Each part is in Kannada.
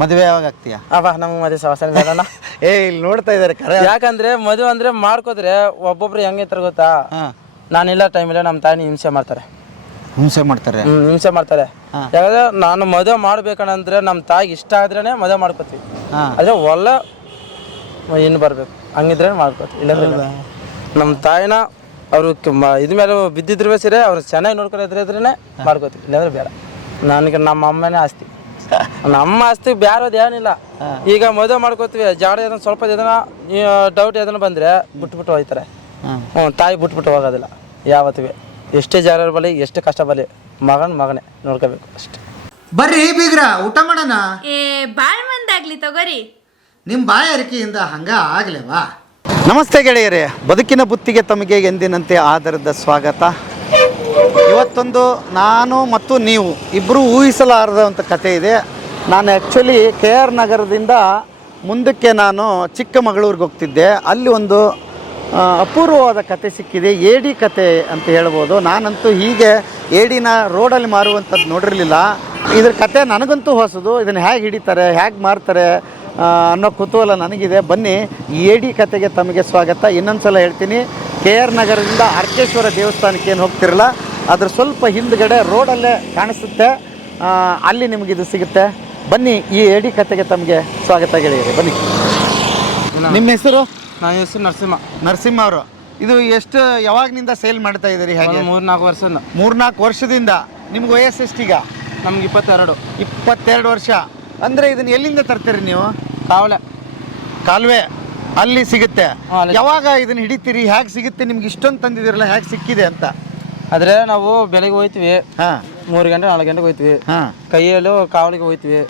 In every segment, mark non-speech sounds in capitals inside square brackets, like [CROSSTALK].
ಮದುವೆ ಯಾವಾಗ ಆಗ್ತೀಯಾ? ನಮ್ಗೆ ಮದುವೆ ಸಮಸ್ಯೆ ಬೇಡಣ್ಣ [LAUGHS] ಏ ಇಲ್ಲಿ ನೋಡ್ತಾ ಇದಾರೆ ಕರೆ. ಯಾಕಂದ್ರೆ ಮದುವೆ ಅಂದ್ರೆ ಮಾಡ್ಕೋದ್ರೆ ಒಬ್ಬೊಬ್ರು ಹೆಂಗಿರ್ತಾರೆ ಗೊತ್ತಾ? ನಾನಿಲ್ಲ ಟೈಮ್ ಇಲ್ಲ ನಮ್ಮ ತಾಯಿ ಹಿಂಸೆ ಮಾಡ್ತಾರೆ. ಹಿಂಸೆ ಮಾಡ್ತಾರೆ? ಹ್ಮ್ ಹಿಂಸೆ ಮಾಡ್ತಾರೆ. ಯಾಕಂದ್ರೆ ನಾನು ಮದುವೆ ಮಾಡ್ಬೇಕಂದ್ರೆ ನಮ್ಮ ತಾಯಿಗೆ ಇಷ್ಟ ಆದ್ರೇನೆ ಮದುವೆ ಮಾಡ್ಕೋತೀವಿ. ಹಾ. ಅದೇ ಒಳ್ಳೆ ಇನ್ನು ಬರ್ಬೇಕು. ಹಂಗಿದ್ರೆ ಮಾಡ್ಕೋತೀವಿ. ಇಲ್ಲಾಂದ್ರೆ ಇಲ್ಲ. ನಮ್ಮ ತಾಯಿನ ಅವರು ಇದ್ಮೇಲೆ ಮೇಲೆ ಬಿದ್ದಿದ್ರು ಸರಿ ಅವ್ರು ಚೆನ್ನಾಗಿ ನೋಡ್ಕೊಂಡಿದ್ರೆ ಇದ್ರೇನೆ ಮಾಡ್ಕೋತೀವಿ. ಇಲ್ಲಾಂದ್ರೆ ಬೇಡ. ನನಗೆ ನಮ್ಮ ಅಮ್ಮನೇ ಆಸ್ತಿ. ನಮ್ಮ ಆಸ್ತಿ ಬ್ಯಾರೋದು ಏನಿಲ್ಲ. ಈಗ ಮದುವೆ ಮಾಡ್ಕೋತೀವಿ ಜಾಡ ಏನಾರ ಸ್ವಲ್ಪ ಏನಾರ ಡೌಟ್ ಏನೋ ಬಂದ್ರೆ ಬಿಟ್ಬಿಟ್ಟು ಹೋಯ್ತಾರೆ. ಹ್ಮ್. ಹ್ಞೂ ತಾಯಿ ಬಿಟ್ಬಿಟ್ಟು ಹೋಗೋದಿಲ್ಲ ಯಾವತ್ತಿಗೆ. ಎಷ್ಟೇ ಜಾರ ಬಲಿ ಎಷ್ಟು ಕಷ್ಟ ಬಲಿ ಮಗನ ಮಗನೇ ನೋಡ್ಕೋಬೇಕು ಅಷ್ಟೇ. ಬರ್ರಿ ಬೀಗ್ರ ಊಟ ಮಾಡೋಣ? ಏ ಬಾಳ್ ಮಂದಾಗ್ಲಿ ತಗೋರಿ. ನಿಮ್ಮ ಬಾಯಾರಿಕೆಯಿಂದ ಹಂಗ ಆಗ್ಲೇವಾ? ನಮಸ್ತೆ ಗೆಳೆಯರೇ ಬದುಕಿನ ಬುತ್ತಿಗೆ ತಮಗೆ ಎಂದಿನಂತೆ ಆಧಾರದ ಸ್ವಾಗತ. ಇವತ್ತೊಂದು ನಾನು ಮತ್ತು ನೀವು ಇಬ್ಬರು ಊಹಿಸಲಾರದಂಥ ಕತೆ ಇದೆ. ನಾನು ಆ್ಯಕ್ಚುಲಿ ಕೆ ಆರ್ ನಗರದಿಂದ ಮುಂದಕ್ಕೆ ನಾನು ಚಿಕ್ಕಮಗಳೂರಿಗೆ ಹೋಗ್ತಿದ್ದೆ. ಅಲ್ಲಿ ಒಂದು ಅಪೂರ್ವವಾದ ಕತೆ ಸಿಕ್ಕಿದೆ. ಏಡಿ ಕತೆ ಅಂತ ಹೇಳ್ಬೋದು. ನಾನಂತೂ ಹೀಗೆ ಏಡಿನ ರೋಡಲ್ಲಿ ಮಾರುವಂಥದ್ದು ನೋಡಿರಲಿಲ್ಲ. ಇದ್ರ ಕತೆ ನನಗಂತೂ ಹೊಸದು. ಇದನ್ನು ಹೇಗೆ ಹಿಡಿತಾರೆ, ಹೇಗೆ ಮಾರ್ತಾರೆ ಅನ್ನೋ ಕುತೂಹಲ ನನಗಿದೆ. ಬನ್ನಿ ಏಡಿ ಕತೆಗೆ ತಮಗೆ ಸ್ವಾಗತ. ಇನ್ನೊಂದು ಸಲ ಹೇಳ್ತೀನಿ ಕೆ ಆರ್ ನಗರದಿಂದ ಅರ್ಕೇಶ್ವರ ದೇವಸ್ಥಾನಕ್ಕೆ ಏನು ಹೋಗ್ತಿರಲ್ಲ, ಅದ್ರ ಸ್ವಲ್ಪ ಹಿಂದ್ಗಡೆ ರೋಡಲ್ಲೇ ಕಾಣಿಸುತ್ತೆ. ಅಲ್ಲಿ ನಿಮಗಿದು ಸಿಗುತ್ತೆ. ಬನ್ನಿ ಈ ಎಡಿ ಕತೆಗೆ ತಮಗೆ ಸ್ವಾಗತ ಗೆಳೆಯರಿ ಬನ್ನಿ. ನಿಮ್ಮ ಹೆಸರು? ನನ್ನ ಹೆಸರು ನರಸಿಂಹ. ನರಸಿಂಹ ಅವರು. ಇದು ಎಷ್ಟು ಯಾವಾಗಿನಿಂದ ಸೇಲ್ ಮಾಡ್ತಾ ಇದ್ದೀರಿ ಹಾಗೆ? ಮೂರು ನಾಲ್ಕು ವರ್ಷ ಮೂರ್ನಾಲ್ಕು ವರ್ಷದಿಂದ. ನಿಮ್ಗೆ ವಯಸ್ಸು ಎಷ್ಟೀಗ? ನಮ್ಗೆ ಇಪ್ಪತ್ತೆರಡು. ಇಪ್ಪತ್ತೆರಡು ವರ್ಷ. ಅಂದರೆ ಇದನ್ನ ಎಲ್ಲಿಂದ ತರ್ತೀರಿ ನೀವು? ಕಾವಲೆ. ಕಾಲುವೆ. ಅಲ್ಲಿ ಸಿಗುತ್ತೆ. ಯಾವಾಗ ಇದನ್ನ ಹಿಡಿತೀರಿ? ಹೇಗೆ ಸಿಗುತ್ತೆ? ನಿಮ್ಗೆ ಇಷ್ಟೊಂದು ತಂದಿದಿರಲ್ಲ ಹೇಗೆ ಸಿಕ್ಕಿದೆ ಅಂತ? ಆದರೆ ನಾವು ಬೆಳಗ್ಗೆ ಹೋಯ್ತೀವಿ. ಹಾ. ಮೂರು ಗಂಟೆ ನಾಲ್ಕು ಗಂಟೆಗೆ ಹೋಯ್ತೀವಿ. ಹಾ. ಕೈಯಲ್ಲೂ ಕಾವಲಿಗೆ ಹೋಯ್ತೀವಿ.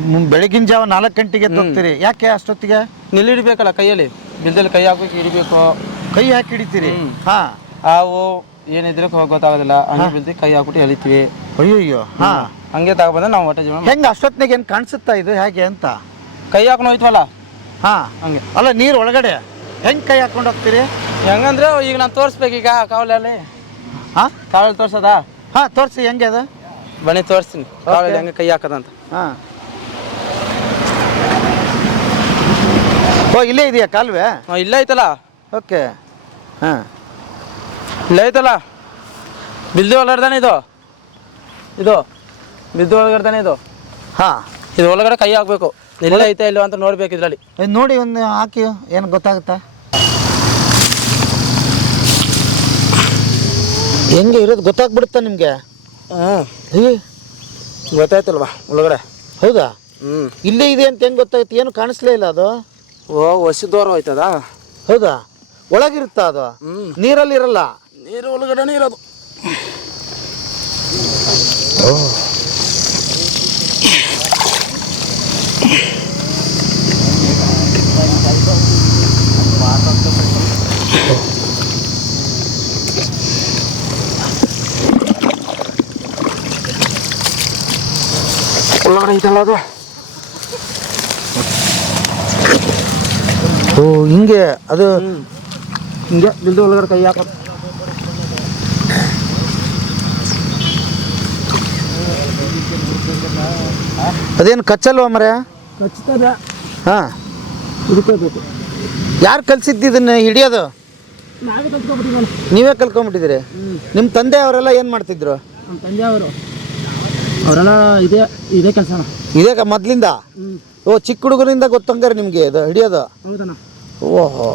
ಮ್- ಬೆಳಗಿನ ಜಾವ ನಾಲ್ಕು ಗಂಟೆಗೆ ತೋಗ್ತೀರಿ ಯಾಕೆ ಅಷ್ಟೊತ್ತಿಗೆ? ನಿಲ್ಲಿ ಹಿಡಿಬೇಕಲ್ಲ ಕೈಯಲ್ಲಿ? ಬಿದ್ದಲ್ಲಿ ಕೈ ಹಾಕಿ ಹಿಡಿಬೇಕು. ಕೈ ಹಾಕಿ ಹಿಡಿತೀರಿ? ಹಾ. ಹಾವು ಏನಿದ್ರೆ ಗೊತ್ತಾಗೋದಿಲ್ಲ. ಹಂಗೆ ಬಿಲ್ದಿ ಕೈ ಹಾಕ್ಬಿಟ್ಟು ಎಳಿತೀವಿ. ಅಯ್ಯಯ್ಯೋ. ಹಾ. ಹಂಗೆ ತಗೊಬಂದ್ರೆ ನಾವು ಹೊಟ್ಟೆ ಜೀವನ ಹೆಂಗೆ ಅಷ್ಟೊತ್ತಿನಾಗ ಏನು ಕಾಣಿಸುತ್ತಾ ಇದು? ಹೇಗೆ ಅಂತ? ಕೈ ಹಾಕೊಂಡು ಹೋಯ್ತವಲ್ಲ ಹಾ. ಹಂಗೆ. ಅಲ್ಲ ನೀರು ಒಳಗಡೆ ಹೆಂಗೆ ಕೈ ಹಾಕೊಂಡು ಹೋಗ್ತೀರಿ? ಹೆಂಗಂದ್ರೆ ಈಗ ನಾನು ತೋರಿಸ್ಬೇಕು ಈಗ ಕಾವಲಲ್ಲಿ. ಹಾ? ಕಾವಲ್ ತೋರ್ಸೋದಾ? ಹಾ ತೋರಿಸಿ. ಹೆಂಗೆ ಅದು? ಬನ್ನಿ ತೋರಿಸ್ತೀನಿ. ಕಾವಲಲ್ಲಿ ಹೆಂಗೆ ಕೈ ಹಾಕೋದಂತ ಹಾ. ಓ ಇಲ್ಲೇ ಇದೆಯಾ ಕಾಲುವೆ? ಇಲ್ಲ ಐತಲ್ಲ. ಓಕೆ. ಹಾಂ. ಇಲ್ಲ ಐತಲ್ಲ. ಬಿದ್ದು ಒಳಗಡೆ ಇದು. ಇದು. ಬಿದ್ದು ಒಳಗಡ್ದಾನೆ ಇದು. ಹಾಂ. ಇದು ಒಳಗಡೆ ಕೈ ಹಾಕ್ಬೇಕು. ಇಲ್ಲ ಐತೆ ಇಲ್ಲ ಅಂತ ನೋಡ್ಬೇಕು ಇದರಲ್ಲಿ. ನೋಡಿ ಒಂದು ಹಾಕಿ. ಏನು ಗೊತ್ತಾಗುತ್ತಾ? ಹೆಂಗೆ ಇರೋದು ಗೊತ್ತಾಗ್ಬಿಡುತ್ತಾ ನಿಮಗೆ? ಹಾಂ. ಹೀ. ಗೊತ್ತಾಯ್ತಲ್ವಾ ಒಳಗಡೆ. ಹೌದಾ? ಹ್ಞೂ ಇಲ್ಲೇ ಇದೆ ಅಂತ ಹೆಂಗೆ ಗೊತ್ತಾಗುತ್ತೆ? ಏನು ಕಾಣಿಸ್ಲೇ ಇಲ್ಲ ಅದು? ಓ ಹೊಸಿ ದೋರ ಹೋಯ್ತದ? ಹೌದಾ? ಒಳಗಿರುತ್ತಾ ಅದು? ನೀರಲ್ಲಿ ಇರಲ್ಲ? ನೀರು ಒಳಗಡೆನೇ ಇರೋದು. ಒಳಗಡೆ ಐತಲ್ಲ ಅದು? ಓ ಹಿಂಗೆ ಅದು ಹಿಂಗೆ ಬಿಲ್ದು ಒಳಗಡೆ ಕೈ ಹಾಕ. ಅದೇನು ಕಚ್ಚಲ್ವ ಮರ? ಕಚ್ತದ. ಹಾಂ. ಹುಡುಕೋಬೇಕು ಯಾರು ಕಲ್ಸಿದ್ದು ಇದನ್ನ ಹಿಡಿಯೋದು? ನಾವೇ ಕಲ್ಕೊಂಬಿಟ್ಟಿದ್ದೀರಿ ನಿಮ್ಮ ತಂದೆ ಅವರೆಲ್ಲ ಏನು ಮಾಡ್ತಿದ್ರು? ನಮ್ಮ ತಂದೆ ಅವರು. ಅವರೆಲ್ಲ ಇದೇ ಇದೇ ಕೆಲಸ ಇದೇ ಮೊದಲಿಂದ? ಹ್ಞೂ ಓ ಚಿಕ್ಕ ಹುಡುಗರಿಂದ ಗೊತ್ತಂಗಾರೆ ನಿಮಗೆ ಇದು ಹಿಡಿಯೋದು? ಹೌದಣ್ಣ. ಓಹೋ.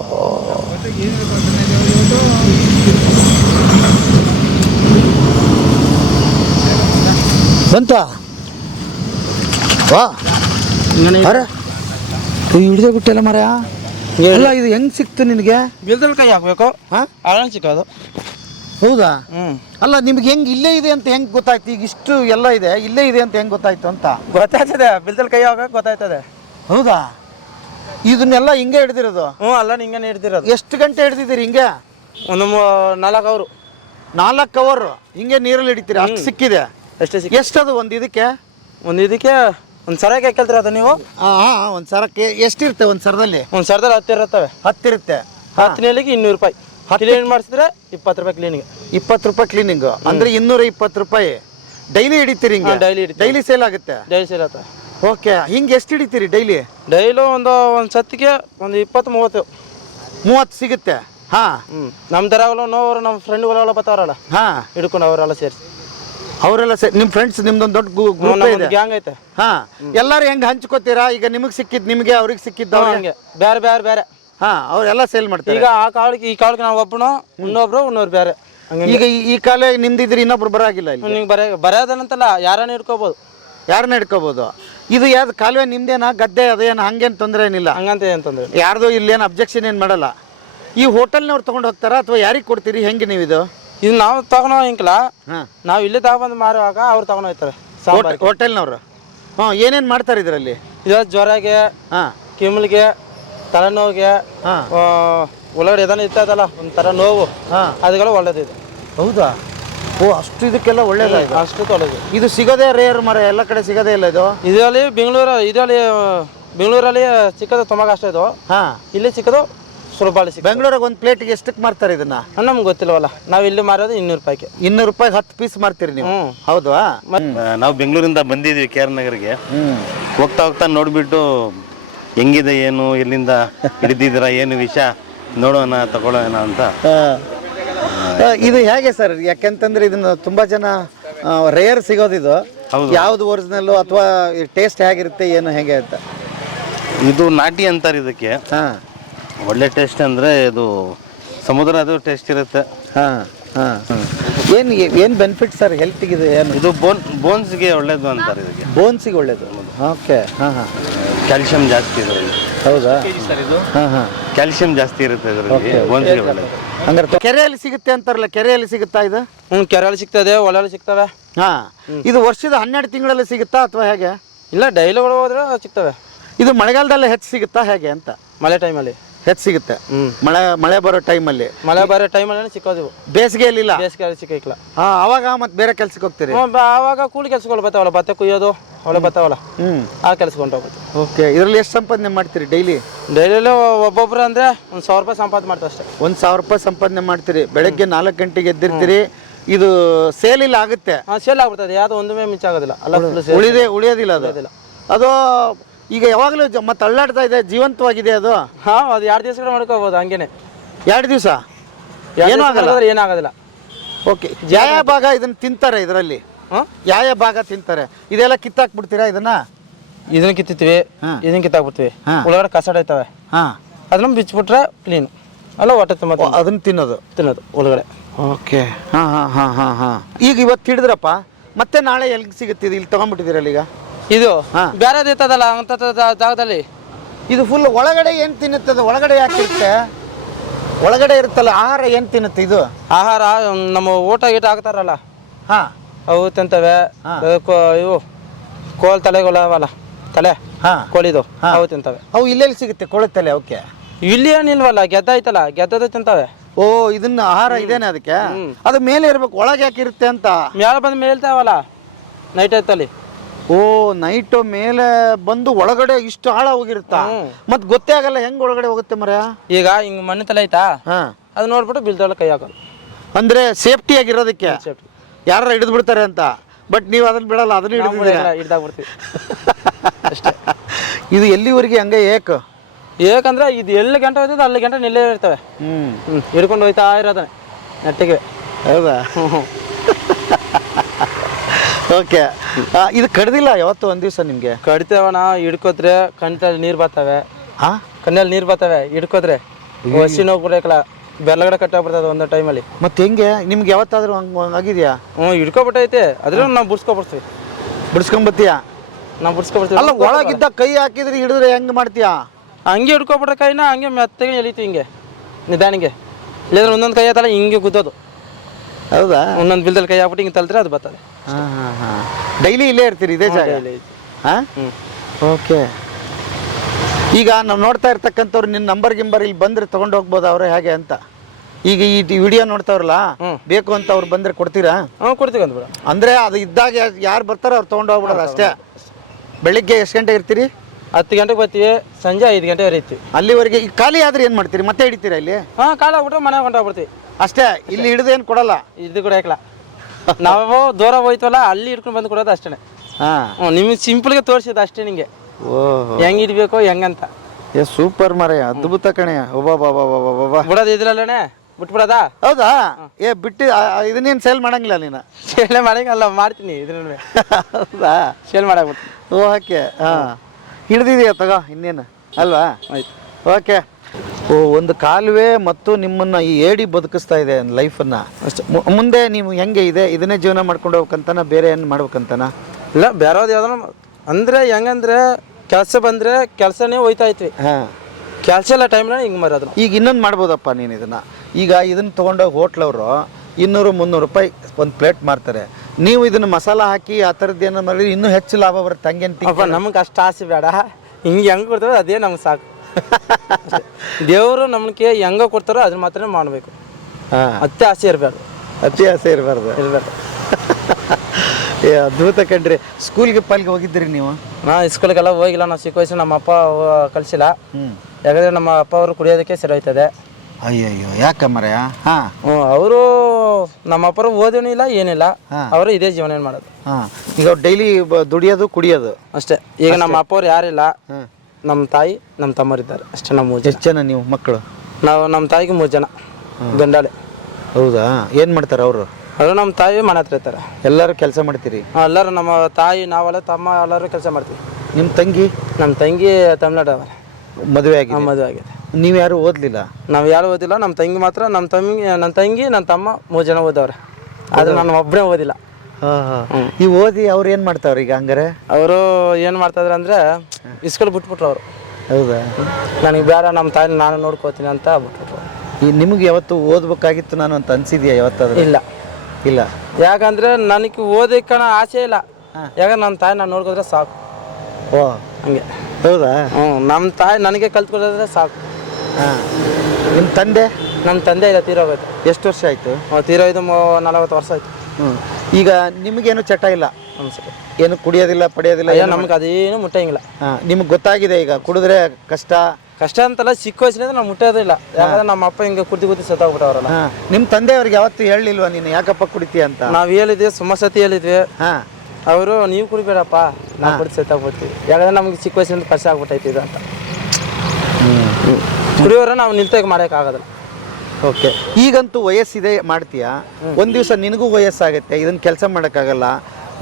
ಬಂತ? ವಾ. ಅರೆ. ಹಿಡಿದೇ ಬಿಟ್ಟಲ್ಲ ಮರ ಅಲ್ಲ ಇದು ಹೆಂಗ್ ಸಿಕ್ತು ನಿನಗೆ? ಬಿಲ್ದಲ್ಲಿ ಕೈ ಹಾಕ್ಬೇಕು. ಹಾ? ಆರಾಮ್ ಸಿಕ್ಕೋದು ಹೌದಾ? ಅಲ್ಲ ನಿಮ್ಗೆ ಹೆಂಗ್ ಇಲ್ಲೇ ಇದೆ ಅಂತ ಹೆಂಗ್ ಗೊತ್ತಾಯ್ತು? ಈಗ ಇಷ್ಟು ಎಲ್ಲ ಇದೆ ಇಲ್ಲೇ ಇದೆ ಅಂತ ಹೆಂಗ್ ಗೊತ್ತಾಯ್ತು ಅಂತ? ಗೊತ್ತಾಯ್ತದೆ ಬಿಲ್ದಲ್ಲಿ ಕೈ ಆಗ ಗೊತ್ತಾಯ್ತದೆ. ಹೌದಾ? ಇದನ್ನೆಲ್ಲ ಹಿಂಗೆ ಹಿಡ್ದಿರೋದು? ಹ್ಞೂ ಅಲ್ಲ ಹಿಂಗೆ ಹಿಡ್ದಿರೋದು. ಎಷ್ಟು ಗಂಟೆ ಹಿಡ್ದಿದ್ದೀರಿ ಹಿಂಗೆ? ಒಂದು ನಾಲ್ಕು ಅವರು ನಾಲ್ಕು ಅವರ್ ಹಿಂಗೆ ನೀರಲ್ಲಿ ಹಿಡಿತೀರಿ ಅಷ್ಟು ಸಿಕ್ಕಿದೆ? ಎಷ್ಟು ಸಿಕ್ಕ ಎಷ್ಟದು ಒಂದು ಇದಕ್ಕೆ? ಒಂದು ಇದಕ್ಕೆ ಒಂದು ಸರಕ್ಕೆ ಕೇಳ್ತೀರ ಅದು ನೀವು? ಹಾಂ ಹಾಂ ಒಂದು ಸರಕ್ಕೆ. ಎಷ್ಟಿರುತ್ತೆ ಒಂದು ಸರದಲ್ಲಿ? ಒಂದು ಸರದಲ್ಲಿ ಹತ್ತಿರತ್ತವೆ ಹತ್ತಿರುತ್ತೆ. ಹತ್ತು ನೀಲಿಗೆ ಇನ್ನೂರು ರೂಪಾಯಿ. ಕ್ಲೀನ್ ಮಾಡಿಸಿದ್ರೆ ಇಪ್ಪತ್ತು ರೂಪಾಯಿ ಕ್ಲೀನಿಂಗ್ ಇಪ್ಪತ್ತು ರೂಪಾಯಿ ಕ್ಲೀನಿಂಗ್ ಅಂದ್ರೆ ಇನ್ನೂರ ಇಪ್ಪತ್ತು ರೂಪಾಯಿ. ಡೈಲಿ ಹಿಡಿತೀರಿ ಹಿಂಗೆ? ಡೈಲಿ ಡೈಲಿ ಸೇಲ್ ಆಗುತ್ತೆ? ಡೈಲಿ ಸೇಲ್ ಆಗುತ್ತೆ. ಓಕೆ ಹಿಂಗೆ ಎಷ್ಟು ಹಿಡಿತೀರಿ ಡೈಲಿ ಡೈಲಿ ಒಂದು ಒಂದು ಸತ್ತಿಗೆ ಒಂದು ಇಪ್ಪತ್ತು ಮೂವತ್ತು. ಮೂವತ್ತು ಸಿಗುತ್ತೆ? ಹಾಂ. ನಮ್ಮ ದರಗಳು ನೋವರು ನಮ್ಮ ಫ್ರೆಂಡ್ಗಳೆಲ್ಲ ಬರ್ತಾರಲ್ಲ? ಹಾಂ. ಹಿಡ್ಕೊಂಡು ಅವರೆಲ್ಲ ಸೇರಿಸಿ. ಅವರೆಲ್ಲ ಸೇ ನಿಮ್ಮ ಫ್ರೆಂಡ್ಸ್ ನಿಮ್ದೊಂದು ದೊಡ್ಡ ಗ್ರೂಪ್ ಇದೆ. ಗ್ಯಾಂಗ್ ಐತೆ. ಹಾಂ. ಎಲ್ಲರೂ ಹೆಂಗೆ ಹಂಚ್ಕೋತೀರಾ? ಈಗ ನಿಮಗೆ ಸಿಕ್ಕಿದ್ದು ನಿಮಗೆ ಅವ್ರಿಗೆ ಸಿಕ್ಕಿದ್ದು ಅವ್ರಿಗೆ ಹಂಗೆ. ಬೇರೆ ಬೇರೆ ಬೇರೆ ಹಾಂ ಅವರೆಲ್ಲ ಸೇಲ್ ಮಾಡ್ತಾರೆ. ಈಗ ಆ ಕಾಳಕ್ಕೆ ಈ ಕಾಳಿಗೆ ನಾವು ಒಬ್ಬನು ಇನ್ನೊಬ್ರು ಇನ್ನೊಬ್ರು ಬೇರೆ. ಈಗ ಈ- ಈ ಕಾಲ ನಿಮ್ದಿದ್ರೆ ಇನ್ನೊಬ್ರು ಬರಾಗಿಲ್ಲ ಇಲ್ಲಿ. ನಿಂಗೆ ಬರ ಬರೋದನ್ನಂತಲ್ಲ ಯಾರನ್ನ ಹಿಡ್ಕೋಬೋದು? ಯಾರನ್ನ ಹಿಡ್ಕೋಬೋದು? ಇದು ಯಾವ್ದು ಕಾಲುವೆ ನಿಮ್ದೇನಾ ಗದ್ದೆ ಅದೇನು ಹಂಗೇನು ತೊಂದರೆ ಏನಿಲ್ಲ. ಹಂಗಂತ ಅಂತಂದ್ರೆ ಯಾರ್ದು ಇಲ್ಲೇನು ಅಬ್ಜೆಕ್ಷನ್ ಏನು ಮಾಡಲ್ಲ. ಈ ಹೋಟೆಲ್ನವ್ರು ತೊಗೊಂಡು ಹೋಗ್ತಾರಾ ಅಥವಾ ಯಾರಿಗೆ ಕೊಡ್ತೀರಿ? ಹೆಂಗೆ ನೀವು ಇದು ಇದು ನಾವು ತಗೊಂಡು ಹಿಂಕಲ ಹಾಂ. ನಾವು ಇಲ್ಲಿ ತಗೊಂಬಂದು ಮಾರುವಾಗ ಅವ್ರು ತಗೊಂಡು ಹೋಗ್ತಾರೆ ಸಾಂಬಾರ್ ಹೋಟೆಲ್ನವ್ರು ಹಾಂ ಏನೇನು ಮಾಡ್ತಾರೆ ಇದರಲ್ಲಿ? ಇದು ಜ್ವರಗೆ ಹಾಂ. ಕಿಮ್ಳಿಗೆ ತಲೆನೋವಿಗೆ ಹಾಂ. ಆ, ಒಳಗಡೆ ಎದನ್ನ ಇರ್ತದಲ್ಲ ಒಂಥರ ನೋವು ಹಾಂ. ಅದೆಲ್ಲ ಒಳ್ಳೇದಿದೆ. ಹೌದಾ? ಓ ಅಷ್ಟು ಇದಕ್ಕೆಲ್ಲ ಒಳ್ಳೇದಾ ಇದು? ಅಷ್ಟು ತೊಳೆದು ಇದು ಸಿಗೋದೇ ರೇರ್ ಮರ ಎಲ್ಲ ಕಡೆ ಸಿಗೋದೇ ಇಲ್ಲ ಇದು? ಇದರಲ್ಲಿ ಬೆಂಗಳೂರು ಇದರಲ್ಲಿ ಬೆಂಗಳೂರಲ್ಲಿ ಸಿಕ್ಕದು ತುಂಬ ಕಷ್ಟ ಇದು. ಹಾಂ. ಇಲ್ಲಿ ಸಿಕ್ಕದು ಸುಲಭ ಸಿಕ್ಕ ಬೆಂಗಳೂರಿಗೆ ಒಂದು ಪ್ಲೇಟಿಗೆ ಎಷ್ಟಕ್ಕೆ ಮಾರ್ತಾರೆ ಇದನ್ನ? ನಮ್ಗೆ ಗೊತ್ತಿಲ್ವಲ್ಲ ನಾವು ಇಲ್ಲಿ ಮಾರೋದು ಇನ್ನೂರು ರೂಪಾಯಿಗೆ. ಇನ್ನೂರು ರೂಪಾಯಿ ಹತ್ತು ಪೀಸ್ ಮಾರ್ತೀರಿ ನೀವು? ಹ್ಮ್. ಹೌದಾ? ನಾವು ಬೆಂಗಳೂರಿಂದ ಬಂದಿದ್ವಿ ಕೆ ಆರ್ ನಗರ್ಗೆ. ಹೋಗ್ತಾ ಹೋಗ್ತಾ ನೋಡ್ಬಿಟ್ಟು ಹೆಂಗಿದೆ ಏನು ಎಲ್ಲಿಂದ ಹಿಡಿದಿದ್ದೀರಾ ಏನು ವಿಷ? ನೋಡೋಣ ತಗೊಳ್ಳೋಣ ಅಂತ. ಇದು ಹೇಗೆ ಸರ್? ಯಾಕೆಂತಂದ್ರೆ ಇದನ್ನ ತುಂಬಾ ಜನ ರೇರ್ ಸಿಗೋದಿದು. ಯಾವ್ದು ಒರಿಜಿನಲ್ಲು ಅಥವಾ ಟೇಸ್ಟ್ ಹೇಗಿರುತ್ತೆ ಏನು ಹೇಗೆ ಅಂತ. ಇದು ನಾಟಿ ಅಂತಾರೆ ಇದಕ್ಕೆ. ಒಳ್ಳೆ ಟೇಸ್ಟ್ ಅಂದ್ರೆ ಇದು ಸಮುದ್ರ ಅದು ಟೇಸ್ಟ್ ಇರುತ್ತೆ. ಹಾಂ ಹಾಂ ಏನು ಏನು ಬೆನಿಫಿಟ್ ಸರ್ ಹೆಲ್ತ್ ಏನು? ಇದು ಬೋನ್ ಬೋನ್ಸ್ಗೆ ಒಳ್ಳೇದು ಅಂತಾರೆ ಇದಕ್ಕೆ. ಬೋನ್ಸಿಗೆ ಒಳ್ಳೇದು. ಓಕೆ ಹಾಂ ಹಾಂ. ಕ್ಯಾಲ್ಸಿಯಂ ಜಾಸ್ತಿ ಇದರಲ್ಲಿ. ಹೌದಾ? ಹಾಂ ಹಾಂ. ಕ್ಯಾಲ್ಸಿಯಂ ಜಾಸ್ತಿ ಇರುತ್ತೆ ಇದರಲ್ಲಿ ಬೋನ್ಸ್ಗೆ ಒಳ್ಳೇದು ಹಂಗಾರೆ ಕೆರೆಯಲ್ಲಿ ಸಿಗುತ್ತೆ ಅಂತಾರಲ್ಲ ಕೆರೆಯಲ್ಲಿ ಸಿಗುತ್ತಾ ಇದು? ಹ್ಞೂ ಕೆರೆಯಲ್ಲಿ ಸಿಗ್ತದೆ ಒಲೆಯಲ್ಲಿ ಸಿಗ್ತವೆ. ಹಾ. ಇದು ವರ್ಷದ ಹನ್ನೆರಡು ತಿಂಗಳಲ್ಲಿ ಸಿಗುತ್ತಾ ಅಥವಾ ಹೇಗೆ? ಇಲ್ಲ ಡೈಲಿ ಹೋದ್ರೆ ಸಿಗ್ತವೆ. ಇದು ಮಳೆಗಾಲದಲ್ಲೇ ಹೆಚ್ಚು ಸಿಗುತ್ತಾ ಹೇಗೆ ಅಂತ? ಮಳೆ ಟೈಮಲ್ಲಿ ಹೆಚ್ಚು ಸಿಗುತ್ತೆ. ಮಳೆ ಮಳೆ ಬರೋ ಟೈಮಲ್ಲಿ. ಮಳೆ ಬರೋ ಟೈಮಲ್ಲಿ ಸಿಕ್ಕೋದು. ಬೇಸಿಗೆಯಲ್ಲಿ ಇಲ್ಲ ಬೇಸಿಗೆ ಸಿಕ್ಕಿಲ್ಲ. ಹಾ ಅವಾಗ ಮತ್ತೆ ಬೇರೆ ಕೆಲ್ಸಕ್ಕೆ ಹೋಗ್ತೀರಿ? ಅವಾಗ ಆವಾಗ ಕೂಲಿ ಕೆಲ್ಸಗಳು ಬರ್ತಾವಲ್ಲ ಭತ್ತ ಕುಯ್ಯೋದು ಹೊಳೆ ಬರ್ತಾವಲ್ಲ ಹ್ಮ್. ಆ ಕೆಲ್ಸಕ್ಕೆ ಹೊಂಟೋಗುತ್ತೆ ಓಕೆ ಇದರಲ್ಲಿ ಎಷ್ಟು ಸಂಪಾದನೆ ಮಾಡ್ತೀರಿ ಡೈಲಿ? ಡೈಲಿ ಒಬ್ಬೊಬ್ರು ಅಂದರೆ ಒಂದು ಸಾವಿರ ರೂಪಾಯಿ ಸಂಪಾದನೆ ಮಾಡ್ತಾರೆ ಅಷ್ಟೇ. ಒಂದು ಸಾವಿರ ರೂಪಾಯಿ ಸಂಪಾದನೆ ಮಾಡ್ತೀರಿ. ಬೆಳಗ್ಗೆ ನಾಲ್ಕು ಗಂಟೆಗೆ ಎದ್ದಿರ್ತೀರಿ. ಇದು ಸೇಲ್ ಇಲ್ಲ ಆಗುತ್ತೆ. ಸೇಲ್ ಆಗ್ಬಿಡ್ತದೆ. ಯಾವುದು ಒಂದು ಮೇ ಮಿಂಚ ಆಗೋದಿಲ್ಲ. ಅಲ್ಲ ಉಳಿದೇ ಉಳಿಯೋದಿಲ್ಲ ಅದು. ಅದು ಈಗ ಯಾವಾಗಲೂ ಮತ್ತೆ ಅಳ್ಳಾಡ್ತಾ ಇದೆ ಜೀವಂತವಾಗಿದೆ ಅದು? ಹಾ ಅದು ಎರಡು ದಿವಸ ಮಾಡ್ಕೋಬೋದು ಹಂಗೇನೆ. ಎರಡು ದಿವಸ? ಏನೂ ಆಗಲ್ಲ? ಏನಾಗೋದಿಲ್ಲ ಓಕೆ ಯಾವ ಭಾಗ ಇದನ್ನ ತಿಂತಾರೆ ಇದರಲ್ಲಿ? ಹಾಂ? ಯಾವ ಭಾಗ ತಿಂತಾರೆ? ಇದೆಲ್ಲ ಕಿತ್ತಾಕ್ಬಿಡ್ತೀರಾ ಇದನ್ನ? ಇದನ್ನ ಕಿತ್ತಿತ್ತೀವಿ ಇದನ್ನ ಕಿತ್ತಾಕ್ ಬಿಡ್ತೀವಿ ಒಳಗಡೆ ಕಸಡ ಐತವೆ ಹಾ. ಅದನ್ನ ಬಿಚ್ಚಿಬಿಟ್ರೆ ಕ್ಲೀನ್ ಅಲ್ಲ ಹೊಟ್ಟೆ ತುಂಬ. ಅದನ್ನ ತಿನ್ನೋದು? ತಿನ್ನೋದು ಒಳಗಡೆ ಓಕೆ ಹಾ ಹಾ ಹಾ ಹಾ ಹಾ. ಈಗ ಇವತ್ತು ಹಿಡಿದ್ರಪ್ಪ ಮತ್ತೆ ನಾಳೆ ಎಲ್ಲಿ ಸಿಗುತ್ತೆ ಇದು? ಇಲ್ಲಿ ತಗೊಂಡ್ಬಿಟ್ಟಿದ್ದೀರಲ್ಲ ಈಗ? ಇದು? ಹಾ. ಬೇರೆದು ಇರ್ತದಲ್ಲ ಅಂತ ಜಾಗದಲ್ಲಿ? ಇದು ಫುಲ್ ಒಳಗಡೆ ಏನು ತಿನ್ನುತ್ತದೆ? ಒಳಗಡೆ ಯಾಕೆ ಇರುತ್ತೆ? ಒಳಗಡೆ ಇರುತ್ತಲ್ಲ ಆಹಾರ ಏನು ತಿನ್ನುತ್ತೆ ಇದು? ಆಹಾರ ಮ್, ನಮ್ಮ ಊಟ ಗೀಟ ಹಾಕ್ತಾರಲ್ಲ? ಹಾ. ಅವು ತಿಂತವೆ ಹಾ. ಇವು ಕೋಲ್ ತಲೆಗಳು ಅವಲ್ಲ ತಲೆ ಹಾ. ಕೋಳಿದು ಹಾ. ಅವು ತಿಂತವೆ. ಅವು ಇಲ್ಲೆಲ್ಲಿ ಸಿಗುತ್ತೆ ಕೊಳುತ್ತಲೆ ಅವಕ್ಕೆ? ಇಲ್ಲಿ ಏನಿಲ್ವಲ್ಲ ಗೆದ್ದ ಐತಲ್ಲ ಗೆದ್ದದ ತಿಂತವೆ. ಓ ಇದನ್ನ ಆಹಾರ ಇದೇನೆ ಅದಕ್ಕೆ? ಅದು ಮೇಲೆ ಇರ್ಬೇಕು ಒಳಗೆ ಯಾಕೆ ಇರುತ್ತೆ ಅಂತ? ಮೇಲೆ ಬಂದ ಮೇಲ್ತಾವಲ್ಲ ನೈಟ್ ಐತಲ್ಲಿ ಓ ನೈಟ್ ಮೇಲೆ ಬಂದು ಒಳಗಡೆ ಇಷ್ಟು ಆಳ ಹೋಗಿರುತ್ತಾ. ಮತ್ ಗೊತ್ತೇ ಆಗಲ್ಲ ಹೆಂಗ್ ಒಳಗಡೆ ಹೋಗುತ್ತೆ ಮರ ಈಗ ಹಿಂಗ್ ಮಣ್ಣು ತಲೆ ಐತಾ? ಹಾ. ಅದು ನೋಡ್ಬಿಟ್ಟು ಬಿಲ್ದೊಳ ಕೈ ಹಾಕೋದು. ಅಂದ್ರೆ ಸೇಫ್ಟಿ ಆಗಿರೋದಕ್ಕೆ. ಯಾರು ಹಿಡಿದು ಬಿಡ್ತಾರೆ ಅಂತ? ಬಟ್ ನೀವು ಅದನ್ನ ಬಿಡಲ್ಲ ಅದನ್ನ ಹಿಡಿದಿದ್ದೀರಾ ಹಿಡ್ದಾಗ್ಬಿಡ್ತೀವಿ. [LAUGHS] ಇದು ಎಲ್ಲಿವರೆಗೆ ಹಂಗೆ ಏಕ? ಏಕಂದ್ರೆ ಇದು ಎಲ್ಲಿ ಗಂಟೆ ಹೋಯ್ತದೆ ಅಲ್ಲಿ ಗಂಟೆ ನಿಲ್ಲೇ ಇರ್ತವೆ. ಹ್ಮ್. ಹಿಡ್ಕೊಂಡು ಹೋಯ್ತಾ ಇರೋದೇ ನೆಟ್ಟಿಗೆ. ಹೌದಾ? [LAUGHS] ಓಕೆ ಇದು ಕಡ್ದಿಲ್ಲ ಯಾವತ್ತು ಒಂದ್ ದಿವಸ ನಿಮ್ಗೆ? ಕಡಿತೇವಣ ಹಿಡ್ಕೋದ್ರೆ ಕಣ್ಣಲ್ಲಿ ನೀರು ಬರ್ತವೆ. ಹಾ? ಕಣ್ಣಲ್ಲಿ ನೀರು ಬರ್ತವೆ ಹಿಡ್ಕೋದ್ರೆ ಹಸಿ ನೋವು ಬಿಡಬೇಕಲ್ಲ ಬೆಲ್ಲಗಡೆ ಕಟ್ಟಾಗ್ಬಿಡ್ತದೆ ಟೈಮ್ ಟೈಮಲ್ಲಿ ಮತ್ತೆ ಹೆಂಗೆ? ನಿಮ್ಗೆ ಯಾವತ್ತಾದ್ರೂ ಹಂಗ್ ಆಗಿದ್ಯಾ? ಹ್ಞೂ ಹಿಡ್ಕೊಬಿಟ್ಟೈತೆ. ಅದ್ರ ನಾವು ಬಿಡ್ಸ್ಕೊಬಿಡ್ತೀವಿ. ಬಿಡ್ಸ್ಕೊಂಬತ್ತೀಯಾ? ನಾವು ಬಿಡ್ಸ್ಕೊಬಿಡ್ತೀವಿ. ಅಲ್ಲ ಒಳಗಿದ್ದ ಕೈ ಹಾಕಿದ್ರೆ ಹಿಡಿದ್ರೆ ಹೆಂಗ್ ಮಾಡ್ತೀಯಾ? ಹಂಗೆ ಹಿಡ್ಕೊಬಿಟ್ರೆ ಕೈನ ಹಂಗೆ ಮೆತ್ತಗೆ ಎಳಿತೀವಿ ಹಿಂಗೆ ನಿಧಾನಿಗೆ ಇಲ್ಲಾಂದ್ರೆ ಒಂದೊಂದು ಕೈ ಆತಲ್ಲ ಹಿಂಗೆ ಗುದ್ದೋದು. ಹೌದಾ? ಒಂದೊಂದು ಬಿಲ್ದಲ್ಲಿ ಕೈ ಹಾಕ್ಬಿಟ್ಟು ಹಿಂಗೆ ತಲ್ತ್ರೆ ಅದು ಬರ್ತದೆ. ಹಾ ಹಾ ಹಾ. ಡೈಲಿ ಇಲ್ಲೇ ಇರ್ತೀರಿ ಇದೇ ಜಾಗ. ಹಾ? ಓಕೆ. ಈಗ ನಾವು ನೋಡ್ತಾ ಇರ್ತಕ್ಕಂಥವ್ರು ನಿನ್ನ ನಂಬರ್ ಗಿಂಬರ್ ಇಲ್ಲಿ ಬಂದ್ರೆ ತಗೊಂಡು ಹೋಗ್ಬೋದು ಅವ್ರೆ ಹೇಗೆ ಅಂತ. ಈಗ ಈ ವಿಡಿಯೋ ನೋಡ್ತಾವ್ರಲ್ಲ ಬೇಕು ಅಂತ ಅವ್ರು ಬಂದ್ರೆ ಕೊಡ್ತೀರಾ? ಹಾಂ ಕೊಡ್ತೀವಿ ಅಂದ್ಬಿಡ. ಅಂದ್ರೆ ಅದು ಇದ್ದಾಗ ಯಾರು ಬರ್ತಾರೋ ಅವ್ರು ತಗೊಂಡು ಹೋಗ್ಬಿಡೋದು ಅಷ್ಟೇ. ಬೆಳಿಗ್ಗೆ ಎಷ್ಟು ಗಂಟೆಗೆ ಇರ್ತೀರಿ? ಹತ್ತು ಗಂಟೆಗೆ ಬರ್ತೀವಿ ಸಂಜೆ ಐದು ಗಂಟೆಗೆ ಇರ್ತೀವಿ ಅಲ್ಲಿವರೆಗೆ ಈಗ ಖಾಲಿ ಆದ್ರೆ ಏನು ಮಾಡ್ತೀರಿ? ಮತ್ತೆ ಹಿಡಿತೀರಾ ಇಲ್ಲಿ? ಹಾಂ ಕಾಲ ಆಗ್ಬಿಟ್ರೆ ಮನೆಗೆ ಹೊಂಟೋಗ್ಬಿಡ್ತೀವಿ. ಅಷ್ಟೇ ಇಲ್ಲಿ ಹಿಡಿದು ಏನು ಕೊಡಲ್ಲ? ಇದು ಕೂಡ ಹಾಕಲ್ಲ ನಾವು ದೂರ ಹೋಯ್ತವಲ್ಲ ಅಲ್ಲಿ ಹಿಡ್ಕೊಂಡು ಬಂದು ಕೊಡೋದು ಅಷ್ಟೇ ಹಾಂ. ಸಿಂಪಲ್ಗೆ ಸಿಂಪಲ್ಗೆ ತೋರಿಸಿದ ಅಷ್ಟೇ ನಿಂಗೆ. ಓಹ್. ಹೆಂಗ್ ಇಡ್ಬೇಕು ಹೆಂಗಂತ. ಏ ಸೂಪರ್ ಮರೆಯ ಅದ್ಭುತ ಕಣೆ. ಒಬ್ಬ ಬಾಬಾ ಬಾಬಾ ಬಾಬಾ ಬಿಡೋದು ಇದ್ರಲ್ಲೇ ಬಿಟ್ಬಿಡೋದಾ? ಹೌದಾ? ಏ ಬಿಟ್ಟು ಇದನ್ನೇನು ಸೇಲ್ ಮಾಡಂಗಿಲ್ಲ ನೀನು? ಸೇಲ್ ಮಾಡಂಗಲ್ಲ ಮಾಡ್ತೀನಿ ಇದ್ರ ಹೌದಾ? ಸೇಲ್ ಮಾಡಾಕ್ಬಿಟ್ಟು ಓಕೆ ಹಾಂ. ಹಿಡ್ದಿದೆಯಾ ತಗೋ ಇನ್ನೇನು? ಅಲ್ವಾ? ಆಯ್ತು. ಓಕೆ. ಒಂದು ಕಾಲುವೆ ಮತ್ತು ನಿಮ್ಮನ್ನ ಈ ಏಡಿ ಬದುಕಿಸ್ತಾ ಇದೆ ಲೈಫನ್ನ. ಅಷ್ಟೇ. ಮುಂದೆ ನೀವು ಹೆಂಗೆ ಇದೆ? ಇದನ್ನೇ ಜೀವನ ಮಾಡ್ಕೊಂಡು ಹೋಗ್ಬೇಕಂತನ? ಬೇರೆ ಏನು ಮಾಡ್ಬೇಕಂತನ? ಇಲ್ಲ ಬೇರೆದು ಯಾವ್ದಾನ ಅಂದ್ರೆ ಹೆಂಗಂದ್ರೆ ಕೆಲಸ ಬಂದ್ರೆ ಕೆಲಸನೇ ಹೋಯ್ತಾ ಇದ್ವಿ. ಹಾಂ. ಕೆಲಸ ಎಲ್ಲ ಟೈಮ್ನ ಹಿಂಗೆ ಮಾರೋದು ಈಗ ಇನ್ನೊಂದು ಮಾಡ್ಬೋದಪ್ಪ ನೀನು ಇದನ್ನ. ಈಗ ಇದನ್ನ ತೊಗೊಂಡೋಗಿ ಹೋಟ್ಲವರು ಇನ್ನೂರು ಮುನ್ನೂರು ರೂಪಾಯಿ ಒಂದು ಪ್ಲೇಟ್ ಮಾರ್ತಾರೆ. ನೀವು ಇದನ್ನ ಮಸಾಲ ಹಾಕಿ ಆ ಥರದ್ದು ಏನೋ ಮಾಡಿದ್ರೆ ಇನ್ನೂ ಹೆಚ್ಚು ಲಾಭ ಬರುತ್ತೆ. ಹಂಗೆ ಅಪ್ಪ ನಮ್ಗೆ ಅಷ್ಟು ಆಸೆ ಬೇಡ. ಹಿಂಗೆ ಹೆಂಗೆ ಬರ್ತದೆ ಅದೇ ನಮ್ಗೆ ಸಾಕು. ದೇವರು ನಮ್ಗೆ ಹೆಂಗ ಕೊಡ್ತಾರೋ ಅದನ್ನ ಮಾತ್ರ ಮಾಡಬೇಕು. ಹಾಂ. ಅತ್ತೆ ಆಸೆ ಇರಬಾರ್ದು. ಅತಿ ಆಸೆ ಇರಬಾರ್ದು. ಇರಬಾರ್ದು. ಏ ಅದ್ಭುತ ಕಣ್ರಿ. ಸ್ಕೂಲ್ಗೆ ಪಾಲ್ಗೆ ಹೋಗಿದ್ದೀರಿ ನೀವು? ನಾ ಸ್ಕೂಲ್ಗೆಲ್ಲ ಹೋಗಿಲ್ಲ. ನಾವು ಚಿಕ್ಕ ವಯಸ್ಸು ನಮ್ಮ ಅಪ್ಪ ಕಳಿಸಿಲ್ಲ. ಹ್ಞೂ ಯಾಕಂದ್ರೆ ನಮ್ಮ ಅಪ್ಪ ಅವರು ಕುಡಿಯೋದಕ್ಕೆ ಸರಿ ಹೋಯ್ತದೆ. ಅಯ್ಯಯ್ಯೋ ಯಾಕೆ ಹಾಂ. ಹ್ಞೂ ಅವರು ನಮ್ಮ ಅಪ್ಪರು ಓದೋನು ಇಲ್ಲ ಏನಿಲ್ಲ. ಅವರು ಇದೇ ಜೀವನ ಏನು ಮಾಡೋದು? ಹಾಂ. ಈಗ ಡೈಲಿ ದುಡಿಯೋದು ಕುಡಿಯೋದು. ಅಷ್ಟೇ. ಈಗ ನಮ್ಮ ಅಪ್ಪವ್ರು ಯಾರಿಲ್ಲ. ಹಾಂ ನಮ್ಮ ತಾಯಿ ನಮ್ಮ ತಮ್ಮರಿದ್ದಾರೆ. ಅಷ್ಟೇ ನಮ್ಮ ಮೂರು ಜನ. ಎಷ್ಟು ಜನ ನೀವು ಮಕ್ಕಳು? ನಾವು ನಮ್ಮ ತಾಯಿಗೆ ಮೂರು ಜನ. ಗಂಡಾಳೆ. ಹೌದಾ? ಏನು ಮಾಡ್ತಾರೆ ಅವರು? ಅದು ನಮ್ಮ ತಾಯಿ ಮನೆ ಹತ್ರ ಇರ್ತಾರೆ. ಎಲ್ಲರೂ ಕೆಲಸ ಮಾಡ್ತೀರಿ? ಎಲ್ಲರೂ ನಮ್ಮ ತಾಯಿ ನಾವೆಲ್ಲ ತಮ್ಮ ಎಲ್ಲರೂ ಕೆಲಸ ಮಾಡ್ತೀವಿ. ನಿಮ್ಮ ತಂಗಿ? ನಮ್ಮ ತಂಗಿ ತಮಿಳ್ನಾಡು ಅವರ. ಮದುವೆ ಆಗಿದೆ. ಮದುವೆ ಆಗಿದೆ. ನೀವು ಯಾರು ಓದಲಿಲ್ಲ? ನಾವು ಯಾರು ಓದಿಲ್ಲ ನಮ್ಮ ತಂಗಿ ಮಾತ್ರ ನಮ್ಮ ತಂಗಿ ನನ್ನ ತಂಗಿ ನನ್ನ ತಮ್ಮ ಮೂರು ಜನ ಓದವ್ರೆ. ಆದರೆ ನಾನು ಒಬ್ಬನೇ ಓದಿಲ್ಲ. ಈ ಓದಿ ಅವ್ರು ಏನು ಮಾಡ್ತಾವ್ರಿ ಈಗ ಹಂಗಾರೆ? ಅವರು ಏನು ಮಾಡ್ತಾಯಿದ್ರು ಅಂದ್ರೆ ಇಸ್ಕಲ್ ಬಿಟ್ಬಿಟ್ರು ಅವರು. ಹೌದಾ? ನನಗೆ ಬೇಡ ನಮ್ಮ ತಾಯಿ ನಾನು ನೋಡ್ಕೋತೀನಿ ಅಂತ ಬಿಟ್ಬಿಟ್ರು. ಈ ನಿಮ್ಗೆ ಯಾವತ್ತು ಓದ್ಬೇಕಾಗಿತ್ತು ನಾನು ಅಂತ ಅನ್ಸಿದ್ಯಾ ಯಾವತ್ತಾದ್ರೂ? ಇಲ್ಲ. ಇಲ್ಲ. ಯಾಕಂದ್ರೆ ನನಗೆ ಓದಕ್ಕನ ಆಸೆ ಇಲ್ಲ. ಯಾಕಂದ್ರೆ ನಮ್ಮ ತಾಯಿ ನಾನು ನೋಡ್ಕೋದ್ರೆ ಸಾಕು. ಓ. ಹಂಗೆ. ಹೌದಾ? ಹ್ಞೂ ನಮ್ಮ ತಾಯಿ ನನಗೆ ಕಲ್ತ್ಕೊಳ್ಳೋದ್ರೆ ಸಾಕು. ಹಾಂ. ನಿಮ್ಮ ತಂದೆ? ನಮ್ಮ ತಂದೆ ಇಲ್ಲ ತೀರೋಗೋಯ್ತು ಎಷ್ಟು ವರ್ಷ ಆಯಿತು? ಮೊ ನಲವತ್ತು ವರ್ಷ ಆಯಿತು. ಹ್ಞೂ ಈಗ ನಿಮಗೇನು ಚಟ ಇಲ್ಲ ಅನ್ಸುತ್ತೆ? ಏನು ಕುಡಿಯೋದಿಲ್ಲ ಪಡೆಯೋದಿಲ್ಲ ಅಯ್ಯೋ ನಮ್ಗೆ ಅದೇನು ಮುಟ್ಟಂಗಿಲ್ಲ. ನಿಮ್ಗೆ ಗೊತ್ತಾಗಿದೆ ಈಗ ಕುಡಿದ್ರೆ ಕಷ್ಟ? ಕಷ್ಟ ಅಂತಲ್ಲ ಚಿಕ್ಕ ವಯಸ್ಸಿನಿಂದ ನಾವು ಮುಟ್ಟೋದಿಲ್ಲ ಯಾಕಂದ್ರೆ ನಮ್ಮ ಅಪ್ಪ ಹಿಂಗೆ ಕುರ್ತಿ ಕುರ್ತಿ ಸತ್ತೋಗ್ಬಿಟ್ಟವ್ರಲ್ಲ. ನಿಮ್ಮ ತಂದೆಯವ್ರಿಗೆ ಯಾವತ್ತು ಹೇಳಿಲ್ವಾ ನೀನು ಯಾಕಪ್ಪ ಕುಡಿತೀಯ ಅಂತ? ನಾವು ಹೇಳಿದ್ವಿ ಸುಮಸತಿ ಸತಿ ಹೇಳಿದ್ವಿ. ಹಾಂ. ಅವರು ನೀವು ಕುಡಿಬೇಡಪ್ಪ ನಾವು ಕುಡಿದು ಸತ್ತಾಗ್ಬಿಡ್ತೀವಿ. ಯಾಕಂದ್ರೆ ನಮ್ಗೆ ಚಿಕ್ಕ ವಯಸ್ಸಿನಿಂದ ಕಷ್ಟ ಆಗ್ಬಿಟ್ಟೈತಿ ಇದು ಅಂತ. ಕುಡಿಯೋರ ನಾವು ನಿಲ್ತಾಗ ಮಾಡೋಕ್ಕಾಗೋದಿಲ್ಲ. ಓಕೆ ಈಗಂತೂ ವಯಸ್ಸಿದೆ ಮಾಡ್ತೀಯಾ? ಒಂದು ದಿವಸ ನಿನಗೂ ವಯಸ್ಸಾಗುತ್ತೆ ಇದನ್ನ ಕೆಲಸ ಮಾಡೋಕ್ಕಾಗಲ್ಲ.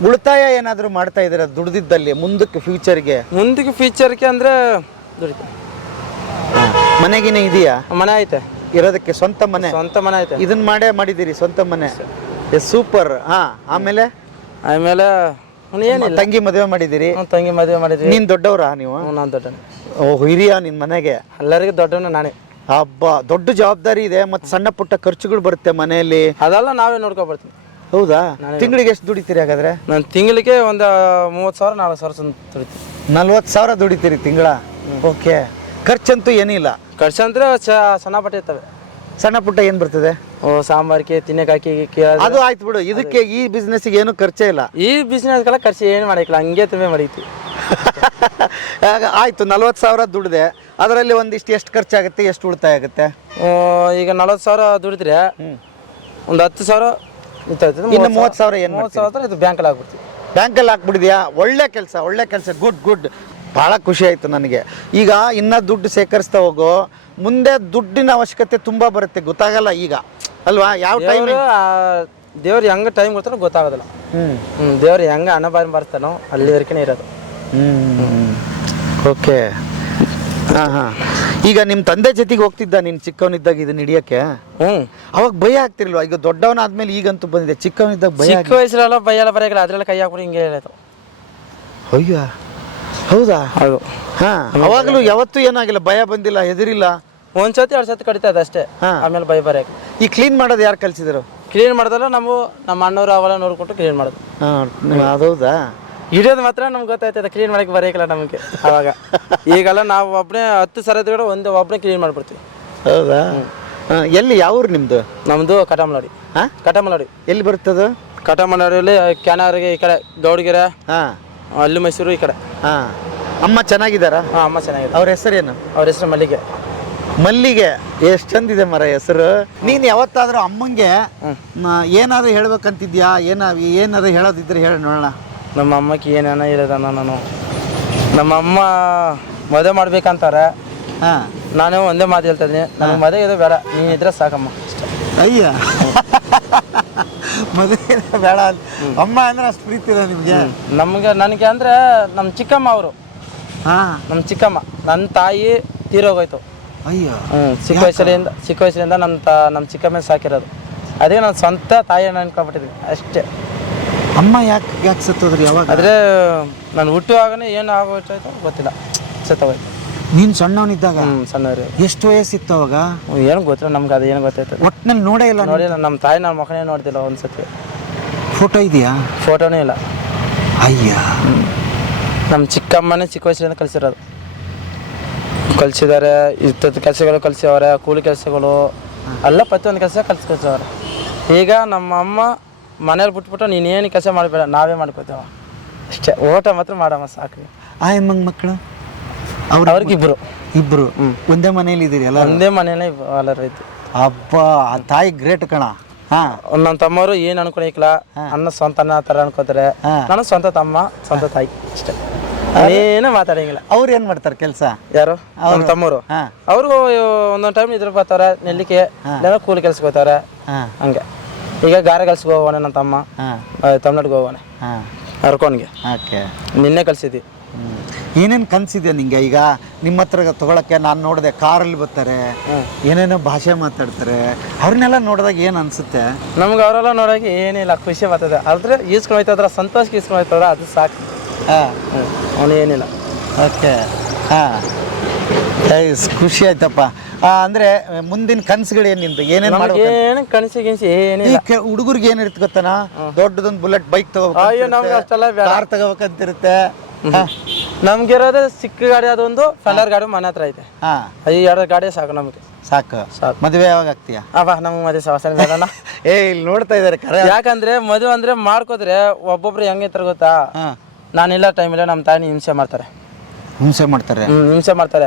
ಉಳಿತಾಯ ಏನಾದರೂ ಮಾಡ್ತಾ ಇದ್ದೀರಾ ದುಡ್ದಿದ್ದಲ್ಲಿ ಮುಂದಕ್ಕೆ ಫ್ಯೂಚರ್ಗೆ ಮುಂದಕ್ಕೆ ಫ್ಯೂಚರ್ಗೆ ಅಂದ್ರೆ ಮನೆಗಿನ ಮನೆಗಿನೇ ಇದೆಯಾ? ಮನೆ ಐತೆ. ಇರೋದಕ್ಕೆ ಸ್ವಂತ ಮನೆ? ಸ್ವಂತ ಮನೆ ಐತೆ. ಇದನ್ನ ಮಾಡೇ ಮಾಡಿದ್ದೀರಿ ಸ್ವಂತ ಮನೆ? ಸೂಪರ್ ಹಾ ಆಮೇಲೆ? ಆಮೇಲೆ ಏನಿಲ್ಲ. ತಂಗಿ ಮದುವೆ ಮಾಡಿದ್ದೀರಿ? ಅವ್ನ್ ತಂಗಿ ಮದುವೆ ಮಾಡಿದ್ವಿ ನೀನ್ ದೊಡ್ಡವರಾ ನೀವು? ನಾನು ದೊಡ್ಡ ಓ ಹಿರಿಯ ನಿನ್ ಮನೆಗೆ? ಎಲ್ಲರಿಗೂ ದೊಡ್ಡವನು ನಾನೇ. ಹಬ್ಬ ದೊಡ್ಡ ಜವಾಬ್ದಾರಿ ಇದೆ ಮತ್ತೆ ಸಣ್ಣ ಪುಟ್ಟ ಖರ್ಚುಗಳು ಬರುತ್ತೆ ಮನೆಯಲ್ಲಿ. ಅದೆಲ್ಲ ನಾವೇ ನೋಡ್ಕೊಬರ್ತೀವಿ ಹೌದಾ? ತಿಂಗಳಿಗೆ ಎಷ್ಟು ದುಡಿತೀರಿ ಹಾಗಾದ್ರೆ? ನಾನು ತಿಂಗಳಿಗೆ ಒಂದು ಮೂವತ್ತು ಸಾವಿರ ನಾಲ್ಕು ಸಾವಿರ ದುಡಿತೀನಿ ನಲ್ವತ್ತು ಸಾವಿರ ದುಡಿತೀರಿ ತಿಂಗಳ? ಓಕೆ. ಖರ್ಚಂತೂ ಏನಿಲ್ಲ? ಖರ್ಚು ಅಂದ್ರೆ ಸಣ್ಣ ಪಟ್ಟೆ ಇರ್ತವೆ. ಸಣ್ಣ ಪುಟ್ಟ ಏನ್ ಬರ್ತದೆ? ಓ ಸಾಂಬಾರ್ಗೆ ತಿನ್ನಕಾಕಿ ಅದು- ಆಯ್ತು ಬಿಡು. ಇದಕ್ಕೆ ಈ ಬಿಸ್ನೆಸ್ಗೆ ಏನು ಖರ್ಚೇ ಇಲ್ಲ. ಈ ಬಿಸ್ನೆಸ್ಗೆಲ್ಲ ಖರ್ಚು ಏನು ಮಾಡಿಕ್ಲ ಹಂಗೆ ತುಂಬೆ ಮಾಡಿದ್ವಿ [LAUGHS] ಆಗ ಆಯ್ತು ನಲ್ವತ್ತು ಸಾವಿರ ದುಡ್ದೆ. ಅದರಲ್ಲಿ ಒಂದಿಷ್ಟು ಎಷ್ಟು ಖರ್ಚಾಗುತ್ತೆ ಎಷ್ಟು ಉಳಿತಾಯ ಆಗುತ್ತೆ? ಈಗ ನಲವತ್ತು ಸಾವಿರ ದುಡಿದ್ರೆ ಒಂದು ಹತ್ತು ಸಾವಿರ ಇನ್ನು ಮೂವತ್ತು ಸಾವಿರ ಏನು ಮೂವತ್ತು ಸಾವಿರ ಇದು ಬ್ಯಾಂಕಲ್ಲಿ ಹಾಕ್ಬಿಡ್ತೀವಿ. ಬ್ಯಾಂಕಲ್ಲಿ ಹಾಕ್ಬಿಡಿದ್ಯಾ? ಒಳ್ಳೆ ಕೆಲಸ ಒಳ್ಳೆ ಕೆಲಸ. Good good. ಭಾಳ ಖುಷಿ ಆಯಿತು ನನಗೆ. ಈಗ ಇನ್ನೂ ದುಡ್ಡು ಸೇಕರಿಸ್ತಾ ಹೋಗೋ ಮುಂದೆ ದುಡ್ಡಿನ ಅವಶ್ಯಕತೆ ತುಂಬ ಬರುತ್ತೆ. ಗೊತ್ತಾಗಲ್ಲ ಈಗ. ಅಲ್ವಾ? ಯಾವ ಟೈಮ್ ದೇವರು ಹೆಂಗೆ ಟೈಮ್ ಕೊಡ್ತಾರೋ ಗೊತ್ತಾಗೋದಿಲ್ಲ. ಹ್ಞೂ ಹ್ಞೂ ದೇವ್ರು ಹೆಂಗೆ ಹಣ ಬಾರಿ ಬರ್ತಾನೋ ಅಲ್ಲಿವರೆಗೆ ಇರೋದು. ಓಕೆ ಹಾಂ ಹಾಂ. ಈಗ ನಿಮ್ಮ ತಂದೆ ಜೊತೆಗೆ ಹೋಗ್ತಿದ್ದ ನೀನು ಚಿಕ್ಕವನಿದ್ದಾಗ ಇದನ್ನ ಹಿಡಿಯಕ್ಕೆ? ಹ್ಞೂ ಅವಾಗ ಭಯ ಆಗ್ತಿರ್ಲಿಲ್ಲ ಈಗ ದೊಡ್ಡವನ ಆದ್ಮೇಲೆ ಈಗಂತೂ ಬಂದಿದೆ. ಚಿಕ್ಕವನಿದ್ದಾಗ ಭಯ ಚಿಕ್ಕ ಭಯ ಎಲ್ಲ ಬರೆಯಲ್ಲ ಅದ್ರೆಲ್ಲ ಕೈ ಹಾಕ್ಬಿಟ್ಟು ಹಿಂಗೆ ಹೇಳೋದು ಅಯ್ಯ. ಹೌದಾ? ಹೌದು. ಹಾಂ ಅವಾಗಲೂ ಯಾವತ್ತೂ ಏನಾಗಿಲ್ಲ ಭಯ ಬಂದಿಲ್ಲ ಹೆದರಿಲ್ಲ. ಒಂದ್ ಸತಿ ಎರಡು ಸತಿ ಕಡಿತಾ ಇದೆ ಅಷ್ಟೇ. ಹಾ. ಆಮೇಲೆ ಭಯ ಬರೆಯಕ್ಕೆ ಈ ಕ್ಲೀನ್ ಮಾಡೋದು ಯಾರು ಕಲ್ಸಿದ್ರು? ಕ್ಲೀನ್ ಮಾಡಿದಲ್ಲ ನಾವು ನಮ್ಮ ಅಣ್ಣವ್ರು ಅವೆಲ್ಲ ನೋಡ್ಕೊಟ್ಟು ಕ್ಲೀನ್ ಮಾಡೋದು. ಹಾಂ ಅದೌದಾ ಹಿಡಿಯೋದು ಮಾತ್ರ ನಮ್ಗೆ ಗೊತ್ತಾಯ್ತದೆ ಕ್ಲೀನ್ ಮಾಡಕ್ಕೆ ಬರೆಯಕಿಲ್ಲ ನಮಗೆ ಅವಾಗ. ಈಗೆಲ್ಲ ನಾವು ಒಬ್ಬನೇ ಹತ್ತು ಸರ ಕೂಡ ಒಂದು ಒಬ್ಬನೇ ಕ್ಲೀನ್ ಮಾಡ್ಬಿಡ್ತೀವಿ. ಹೌದಾ? ಎಲ್ಲಿ ಯಾವ ಊರು ನಿಮ್ಮದು ನಮ್ಮದು ಕಟಮಲೋಡಿ. ಹಾಂ? ಕಟಮಲೋಡಿ. ಎಲ್ಲಿ ಬರ್ತದು ಕಟಮಲೋಡಿಯಲ್ಲಿ ಕ್ಯಾನಾರಿಗೆ ಈ ಕಡೆ ಗೌಡಗೆರೆ ಹಾಂ. ಅಲ್ಲಿ ಮೈಸೂರು ಈ ಕಡೆ. ಹಾಂ. ಅಮ್ಮ ಚೆನ್ನಾಗಿದ್ದಾರಾ? ಹಾಂ ಅಮ್ಮ ಚೆನ್ನಾಗಿದೆ. ಅವ್ರ ಹೆಸರೇನು? ಅವ್ರ ಹೆಸರು ಮಲ್ಲಿಗೆ. ಮಲ್ಲಿಗೆ. ಎಷ್ಟು ಚಂದಿದೆ ಮರ ಹೆಸರು. ನೀನು ಯಾವತ್ತಾದ್ರೂ ಅಮ್ಮಂಗೆ ಏನಾದರೂ ಏನಾದ್ರು ಹೇಳ್ಬೇಕಂತಿದ್ಯಾ? ಏನ ಏನಾದ್ರು ಹೇಳೋದಿದ್ರೆ ಹೇಳಿ ನೋಡೋಣ. ನಮ್ಮ ಅಮ್ಮಕ್ಕೆ ಏನೇನೋ ಇರೋದಣ್ಣ ನಾನು ನಮ್ಮ ಅಮ್ಮ ಮದುವೆ ಮಾಡ್ಬೇಕಂತಾರೆ. ಹಾಂ. ನಾನು ಒಂದೇ ಮಾತು ಹೇಳ್ತಾ ಇದ್ದೀನಿ. ನನಗೆ ಮದುವೆ ಇದು ಬೇಡ. ನೀನು ಇದ್ರೆ ಸಾಕಮ್ಮ. ಅಯ್ಯ. ಮದುವೆ ಬೇಡ ಅಮ್ಮ ಅಂದ್ರೆ ಅಷ್ಟು ಪ್ರೀತಿ ಇಲ್ಲ ನಿಮಗೆ? ನಮಗೆ ನನಗೆ ಅಂದರೆ ನಮ್ಮ ಚಿಕ್ಕಮ್ಮ ಅವರು. ಹಾಂ. ನಮ್ಮ ಚಿಕ್ಕಮ್ಮ. ನನ್ನ ತಾಯಿ ತೀರೋಗೋಯ್ತು. ಅಯ್ಯೋ. ಹ್ಞೂ ಚಿಕ್ಕ ವಯಸ್ಸಿನಿಂದ ಚಿಕ್ಕ ವಯಸ್ಸಿನಿಂದ ನಮ್ಮ ತಾ ನಮ್ಮ ಚಿಕ್ಕಮ್ಮ ಸಾಕಿರೋದು. ಅದೇ ನನ್ನ ಸ್ವಂತ ತಾಯಿಯನ್ನು ಅನ್ಕೊಂಬಿಟ್ಟಿದ್ದೀನಿ ಅಷ್ಟೇ. ಅಮ್ಮ ಯಾಕೆ ಯಾಕೆ ಸತ್ತೋದ್ರಿ ಯಾವಾಗ? ಆದರೆ ನಾನು ಹುಟ್ಟುವಾಗನೇ ಏನು ಆಗೋಯ್ತಾಯ್ತು ಗೊತ್ತಿಲ್ಲ. ಸತ್ತೋಯ್ತು. ನೀನು ಸಣ್ಣವನಿದ್ದಾಗ? ಹ್ಞೂ ಸಣ್ಣವ್ರು. ಎಷ್ಟು ವಯಸ್ಸಿತ್ತು ಅವಾಗ? ಏನು ಗೊತ್ತಿಲ್ಲ ನಮ್ಗೆ ಅದು ಏನು ಗೊತ್ತಾಯ್ತು ಒಟ್ಟಿನಲ್ಲಿ ನೋಡೇ ಇಲ್ಲ ನೋಡಿಲ್ಲ ನಮ್ಮ ತಾಯಿ ನನ್ನ ಮಕ್ಕಳೇ ನೋಡ್ತಿಲ್ಲ ಒಂದ್ಸತಿ. ಫೋಟೋ ಇದೆಯಾ? ಫೋಟೋನೇ ಇಲ್ಲ. ಅಯ್ಯ. ನಮ್ಮ ಚಿಕ್ಕಮ್ಮನೇ ಚಿಕ್ಕ ವಯಸ್ಸಿನಿಂದ ಕಲಿಸಿರೋದು. ಕಲಿಸಿದ್ದಾರೆ ಇಷ್ಟೊತ್ತು ಕೆಲಸಗಳು ಕಲಿಸವ್ರೆ ಕೂಲಿ ಕೆಲಸಗಳು ಎಲ್ಲ ಪ್ರತಿಯೊಂದು ಕೆಲಸ ಕಲ್ಸಿ ಕಲಿಸವ್ರೆ. ಈಗ ನಮ್ಮ ಅಮ್ಮ ಮನೇಲಿ ಬಿಟ್ಬಿಟ್ಟು ನೀನೇನು ಕೆಲಸ ಮಾಡಬೇಡ ನಾವೇ ಮಾಡ್ಕೋತೇವ. ಅಷ್ಟೇ ಓಟ ಮಾತ್ರ ಮಾಡಮ್ಮ ಸಾಕು. ಆ ಹೆಮ್ಮಂಗ್ ಮಕ್ಕಳು ಅವ್ರ ಅವ್ರಿಗಿಬ್ರು ಇಬ್ರು. ಒಂದೇ ಮನೇಲಿ ಇದ್ದೀರಿ ಎಲ್ಲ ಒಂದೇ ಮನೇಲೆ ಅಲ್ಲ ರೈತು ಅಪ್ಪ ಆ ತಾಯಿ ಗ್ರೇಟ್ ಕಣ. ಹಾ. ನನ್ನ ತಮ್ಮವರು ಏನು ಅನ್ಕೊಳಿಕ್ಲ ಅನ್ನ ಸ್ವಂತ ಅನ್ನ ಥರ ಅನ್ಕೋತಾರೆ. ನನ್ನ ನಾನು ಸ್ವಂತ ತಮ್ಮ ಸ್ವಂತ ತಾಯಿ ಅಷ್ಟೇ. ಏನು ಮಾತಾಡಂಗಿಲ್ಲ. ಅವ್ರು ಏನ್ ಮಾಡ್ತಾರೆ ಕೆಲಸ? ಯಾರು? ಅವ್ರ ತಮ್ಮರು ಅವರು ಒಂದೊಂದು ಟೈಮ್ ಇದ್ರ ಬರ್ತಾರೆ ನೆಲ್ಲಿಕೆ ಇಲ್ಲ ಕೂಲಿ ಕೆಲ್ಸಕ್ಕೆ ಹೋಗ್ತಾರೆ. ಹಂಗೆ. ಈಗ ಗಾರೆ ಹೋಗೋಣ ನನ್ನ ತಮ್ಮ. ತಮಿಳ್ನಾಡ್ಗೆ ಹೋಗೋಣ. ಹಾ. ಹರ್ಕೊನ್ಗೆ. ಓಕೆ. ನಿನ್ನೆ ಕಲ್ಸಿದ್ವಿ ಏನೇನು ಕನ್ಸಿದೆ ನಿಂಗೆ? ಈಗ ನಿಮ್ಮ ಹತ್ರ ತಗೊಳಕ್ಕೆ ನಾನು ನೋಡಿದೆ ಕಾರಲ್ಲಿ ಬರ್ತಾರೆ ಏನೇನೋ ಭಾಷೆ ಮಾತಾಡ್ತಾರೆ ಅವ್ರನ್ನೆಲ್ಲ ನೋಡಿದಾಗ ಏನು ಅನ್ಸುತ್ತೆ? ನಮ್ಗೆ ಅವರೆಲ್ಲ ನೋಡೋಕೆ ಏನಿಲ್ಲ ಖುಷಿ ಬರ್ತದೆ ಆದರೆ ಈಸ್ಕೊಂಡು ಹೋಯ್ತದ್ರ ಸಂತೋಷಕ್ಕೆ ಈಸ್ಕೊಂಡು ಹೋಯ್ತದ್ರ ಅದು ಸಾಕು. ಹಾಂ. ಅವನು ಏನಿಲ್ಲ. ಓಕೆ. ಹಾಂ. ಖುಷಿ ಆಯ್ತಪ್ಪ. ಅಂದ್ರೆ ಮುಂದಿನ ಕನಸುಗಳು ಏನ್ ಏನೇನು ಏನೇನ್ ಮಾಡ್ಬೇಕು ಏನು ಕಣಸಿ ಗಿಣಸಿ ಈ ಹುಡುಗರಿಗೆ ಏನಿರುತ್ತೆ ಗೊತ್ತನ? ದೊಡ್ಡದೊಂದು ಬುಲೆಟ್ ಬೈಕ್ ಅಯ್ಯೋ ನಮ್ಗೆ ಅಷ್ಟೆಲ್ಲ ಬೇಡ. ಕಾರ್ ತಗೋಬೇಕಂತಿರುತ್ತೆ ನಮ್ಗಿರೋದೇ ಸಿಕ್ಕ ಗಾಡಿ ಅದೊಂದು ಫಲರ್ ಗಾಡಿ ಮನೆ ಹತ್ರ ಐತೆ. ಹಾ. ಈ ಎರಡು ಗಾಡಿ ಸಾಕು ನಮಗೆ. ಸಾಕು. ಸಾಕು. ಮದುವೆ ಯಾವಾಗ ಆಗ್ತೀಯಾ? ಅವ ನಮ್ಗೆ ಮದುವೆ ಸವಾಸ ಬೇಡಣ್ಣ. [LAUGHS] ಏ ಇಲ್ಲಿ ನೋಡ್ತಾ ಇದಾರೆ ಕರೆ. ಯಾಕಂದ್ರೆ ಮದುವೆ ಅಂದ್ರೆ ಮಾಡ್ಕೋದ್ರೆ ಒಬ್ಬೊಬ್ರು ಹೆಂಗಿರ್ತಾರೆ ಗೊತ್ತಾ? ನಾನಿಲ್ಲ ಟೈಮ್ ಇಲ್ಲ ನಮ್ಮ ತಾಯಿ ಹಿಂಸೆ ಮಾಡ್ತಾರೆ. ಹಿಂಸೆ ಮಾಡ್ತಾರೆ. ಹ್ಮ್, ಹಿಂಸೆ ಮಾಡ್ತಾರೆ.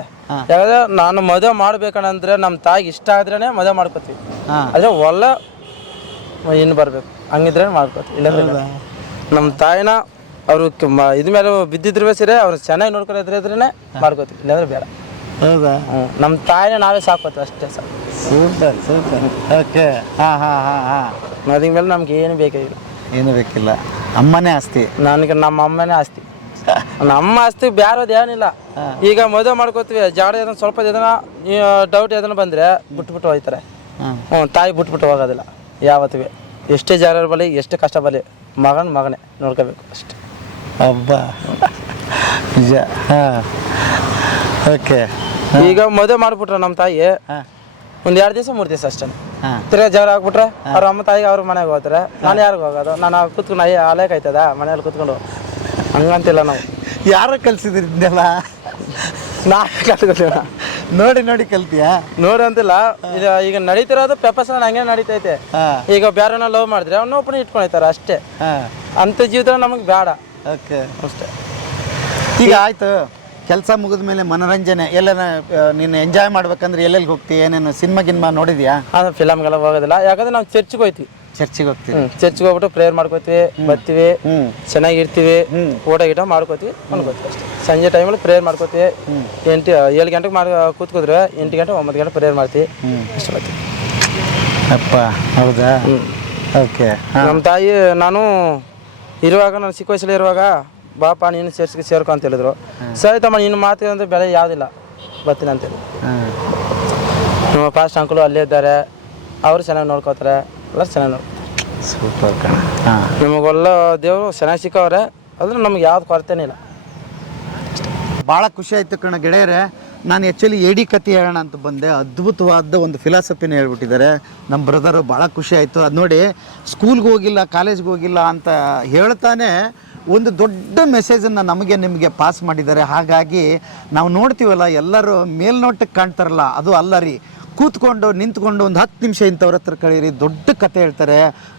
ಯಾಕಂದ್ರೆ ನಾನು ಮದುವೆ ಮಾಡ್ಬೇಕಂದ್ರೆ ನಮ್ಮ ತಾಯಿಗೆ ಇಷ್ಟ ಆದ್ರೇನೆ ಮದುವೆ ಮಾಡ್ಕೋತೀವಿ. ಹಾ. ಅದೇ ಒಲ್ಲ ಇನ್ನು ಬರ್ಬೇಕು. ಹಂಗಿದ್ರೆ ಮಾಡ್ಕೋತೀವಿ ಇಲ್ಲಾಂದ್ರೆ ಇಲ್ಲ. ನಮ್ಮ ತಾಯಿನ ಅವರು ಇದ್ಮೇಲೆ ಮೇಲೆ ಬಿದ್ದಿದ್ರೆ ಸರಿ ಅವ್ರು ಚೆನ್ನಾಗಿ ನೋಡ್ಕೊಂಡಿದ್ರೇನೆ ಮಾಡ್ಕೋತೀವಿ ಇಲ್ಲಾಂದ್ರೆ ಬೇಡ. ಹೌದಾ? ನಮ್ಮ ತಾಯಿನ ನಾವೇ ಸಾಕೋತೀವಿ ಅಷ್ಟೇ ಸಾಕು. Super super. ಓಕೆ. ಹಾ ಹಾ ಹಾ ಮೇಲೆ ನಮ್ಗೆ ಏನು ಬೇಕಾಗಿಲ್ಲ. ಏನು ಬೇಕಿಲ್ಲ. ಅಮ್ಮನೇ ಆಸ್ತಿ. ನನಗೆ ನಮ್ಮ ಅಮ್ಮನೇ ಆಸ್ತಿ. ನಮ್ಮ ಆಸ್ತಿ ಬ್ಯಾರೋದು ಏನಿಲ್ಲ. ಈಗ ಮದುವೆ ಮಾಡ್ಕೋತೀವಿ ಜಾಡ ಏನ ಸ್ವಲ್ಪ ಏದನ್ನ ಡೌಟ್ ಏನ ಬಂದ್ರೆ ಬಿಟ್ಬಿಟ್ಟು ಹೋಯ್ತಾರೆ. ಹ್ಮ್ ಹ್ಞೂ ತಾಯಿ ಬಿಟ್ಬಿಟ್ಟು ಹೋಗೋದಿಲ್ಲ ಯಾವತ್ತಿಗೆ. ಎಷ್ಟೇ ಜಾರ ಬಲಿ ಎಷ್ಟೇ ಕಷ್ಟ ಬಲಿ ಮಗನ ಮಗನೇ ನೋಡ್ಕೋಬೇಕು ಅಷ್ಟೇ. ಹಬ್ಬ ನಿಜ. ಹಾಂ. ಓಕೆ. ಈಗ ಮದುವೆ ಮಾಡ್ಬಿಟ್ರೆ ನಮ್ಮ ತಾಯಿ ಒಂದು ಎರಡು ದಿವಸ ಮೂರು ದಿವಸ ಅಷ್ಟೇ ತಿರ್ಗ ತಿರ್ಗಾ ಹಾಕ್ಬಿಟ್ರೆ ಆಗ್ಬಿಟ್ರೆ ಅವ್ರ ಅಮ್ಮ ತಾಯಿಗೆ ಅವ್ರ ಮನೆಗೆ ಹೋಗ್ತಾರೆ. ನಾನು ಯಾರಿಗೆ ಹೋಗೋದು? ನಾನು ಕೂತ್ಕೊಂಡು ಅಯ್ಯ ಅಲೆ ಕಾಯ್ತದ ಮನೇಲಿ ಕೂತ್ಕೊಂಡು. ಹಂಗಂತಿಲ್ಲ ನಾವು. ಯಾರ ಕಲ್ಸಿದ್ರಿ ಇದನ್ನೆಲ್ಲ? ನಾ ಕಲ್ತ್ಕೊತೀವಿ ನೋಡಿ ನೋಡಿ ಕಲ್ತಿಯಾ? ನೋಡಿ ಅಂತಿಲ್ಲ ಈಗ ಈಗ ನಡೀತಿರೋದು ಪೇಪರ್ಸ್ ಹಂಗೆ ನಡೀತೈತೆ. ಈಗ ಬೇರೆನ ಲವ್ ಮಾಡಿದ್ರೆ ಅವ್ನ ಒಬ್ಬನ ಇಟ್ಕೊಂಡಿರ್ತಾರೆ ಅಷ್ಟೇ. ಅಂತ ಜೀವಿತ ನಮಗೆ ಬೇಡ ಓಕೆ. ಅಷ್ಟೇ. ಈಗ ಆಯ್ತು. ಕೆಲಸ ಮುಗಿದ ಮೇಲೆ ಮನೋರಂಜನೆ. ಎಲ್ಲ ನೀನು ಎಂಜಾಯ್ ಮಾಡ್ಬೇಕಂದ್ರೆ ಎಲ್ಲೆಲ್ಲಿ ಹೋಗ್ತೀಯ ಏನೇನು ಸಿನಿಮಾ ಗಿನ್ಮಾ ನೋಡಿದ್ಯಾ? ಅದು ಫಿಲಮ್ಗೆಲ್ಲ ಹೋಗೋದಿಲ್ಲ. ಯಾಕಂದ್ರೆ ನಾವು ಚರ್ಚ್ಗೆ ಹೋಯ್ತೀವಿ. ಚರ್ಚಿಗೆ ಹೋಗ್ತೀವಿ. ಚರ್ಚ್ಗೆ ಹೋಗ್ಬಿಟ್ಟು ಪ್ರೇಯರ್ ಮಾಡ್ಕೋತೀವಿ ಬರ್ತೀವಿ ಚೆನ್ನಾಗಿರ್ತೀವಿ ಊಟ ಗೀಟ ಮಾಡ್ಕೋತೀವಿ ಅನ್ಕೋತೀವಿ ಅಷ್ಟೇ. ಸಂಜೆ ಟೈಮಲ್ಲಿ ಪ್ರೇಯರ್ ಮಾಡ್ಕೋತೀವಿ. ಎಂಟು ಏಳು ಗಂಟೆಗೆ ಮಾಡಿ ಕೂತ್ಕೋದ್ರೆ ಎಂಟು ಗಂಟೆ ಒಂಬತ್ತು ಗಂಟೆ ಪ್ರೇಯರ್ ಮಾಡ್ತೀವಿ. ಅಷ್ಟು ಮಾಡ್ತೀವಿ ಅಪ್ಪ ಹೌದಾ? ಓಕೆ ನಮ್ಮ ತಾಯಿ ನಾನು ಇರುವಾಗ ನಾನು ಚಿಕ್ಕ ವಯಸ್ಸಲ್ಲಿ ಇರುವಾಗ ಬಾಪ ನೀನು ಸೇರ್ಸಿ ಸೇರ್ಕೊ ಅಂತ ಹೇಳಿದ್ರು. ಸರಿ ತಮ್ಮ ನಿನ್ನ ಮಾತು ಅಂದ್ರೆ ಬೆಳೆ ಯಾವುದಿಲ್ಲ. ಬರ್ತೀನಿ ಅಂತೇಳಿ ನಮ್ಮ ಫಾಸ್ಟ್ ಅಂಕಲು ಅಲ್ಲೇ ಇದ್ದಾರೆ. ಅವರು ಚೆನ್ನಾಗಿ ನೋಡ್ಕೋತಾರೆ. ಎಲ್ಲರೂ ಚೆನ್ನಾಗಿ ಸೂಪರ್ ಕಣ. ಹಾಂ. ನಮಗೆಲ್ಲ ದೇವರು ಚೆನ್ನಾಗಿ ಸಿಕ್ಕವ್ರೆ ಅಂದ್ರೆ ನಮ್ಗೆ ಯಾವ್ದು ಕೊರತೆನೇ ಇಲ್ಲ. ಭಾಳ ಖುಷಿ ಆಯ್ತು ಕಣ ಗೆಳೆಯರೆ. ನಾನು ಆ್ಯಕ್ಚುಲಿ ಏಡಿ ಕತೆ ಹೇಳೋಣ ಅಂತ ಬಂದೆ. ಅದ್ಭುತವಾದ ಒಂದು ಫಿಲಾಸಫಿನ ಹೇಳ್ಬಿಟ್ಟಿದ್ದಾರೆ. ನಮ್ಮ ಬ್ರದರು ಭಾಳ ಖುಷಿ ಆಯಿತು. ಅದು ನೋಡಿ ಸ್ಕೂಲ್ಗೆ ಹೋಗಿಲ್ಲ ಕಾಲೇಜ್ಗೆ ಹೋಗಿಲ್ಲ ಅಂತ ಹೇಳ್ತಾನೆ ಒಂದು ದೊಡ್ಡ ಮೆಸೇಜನ್ನು ನಮಗೆ ನಿಮಗೆ ಪಾಸ್ ಮಾಡಿದ್ದಾರೆ. ಹಾಗಾಗಿ ನಾವು ನೋಡ್ತೀವಲ್ಲ ಎಲ್ಲರೂ ಮೇಲ್ನೋಟಕ್ಕೆ ಕಾಣ್ತಾರಲ್ಲ ಅದು ಅಲ್ಲ ರೀ. ಕೂತ್ಕೊಂಡು ನಿಂತ್ಕೊಂಡು ಒಂದು ಹತ್ತು ನಿಮಿಷ ಇಂಥವ್ರ ಹತ್ರ ಕಳೀರಿ ದೊಡ್ಡ ಕತೆ ಹೇಳ್ತಾರೆ.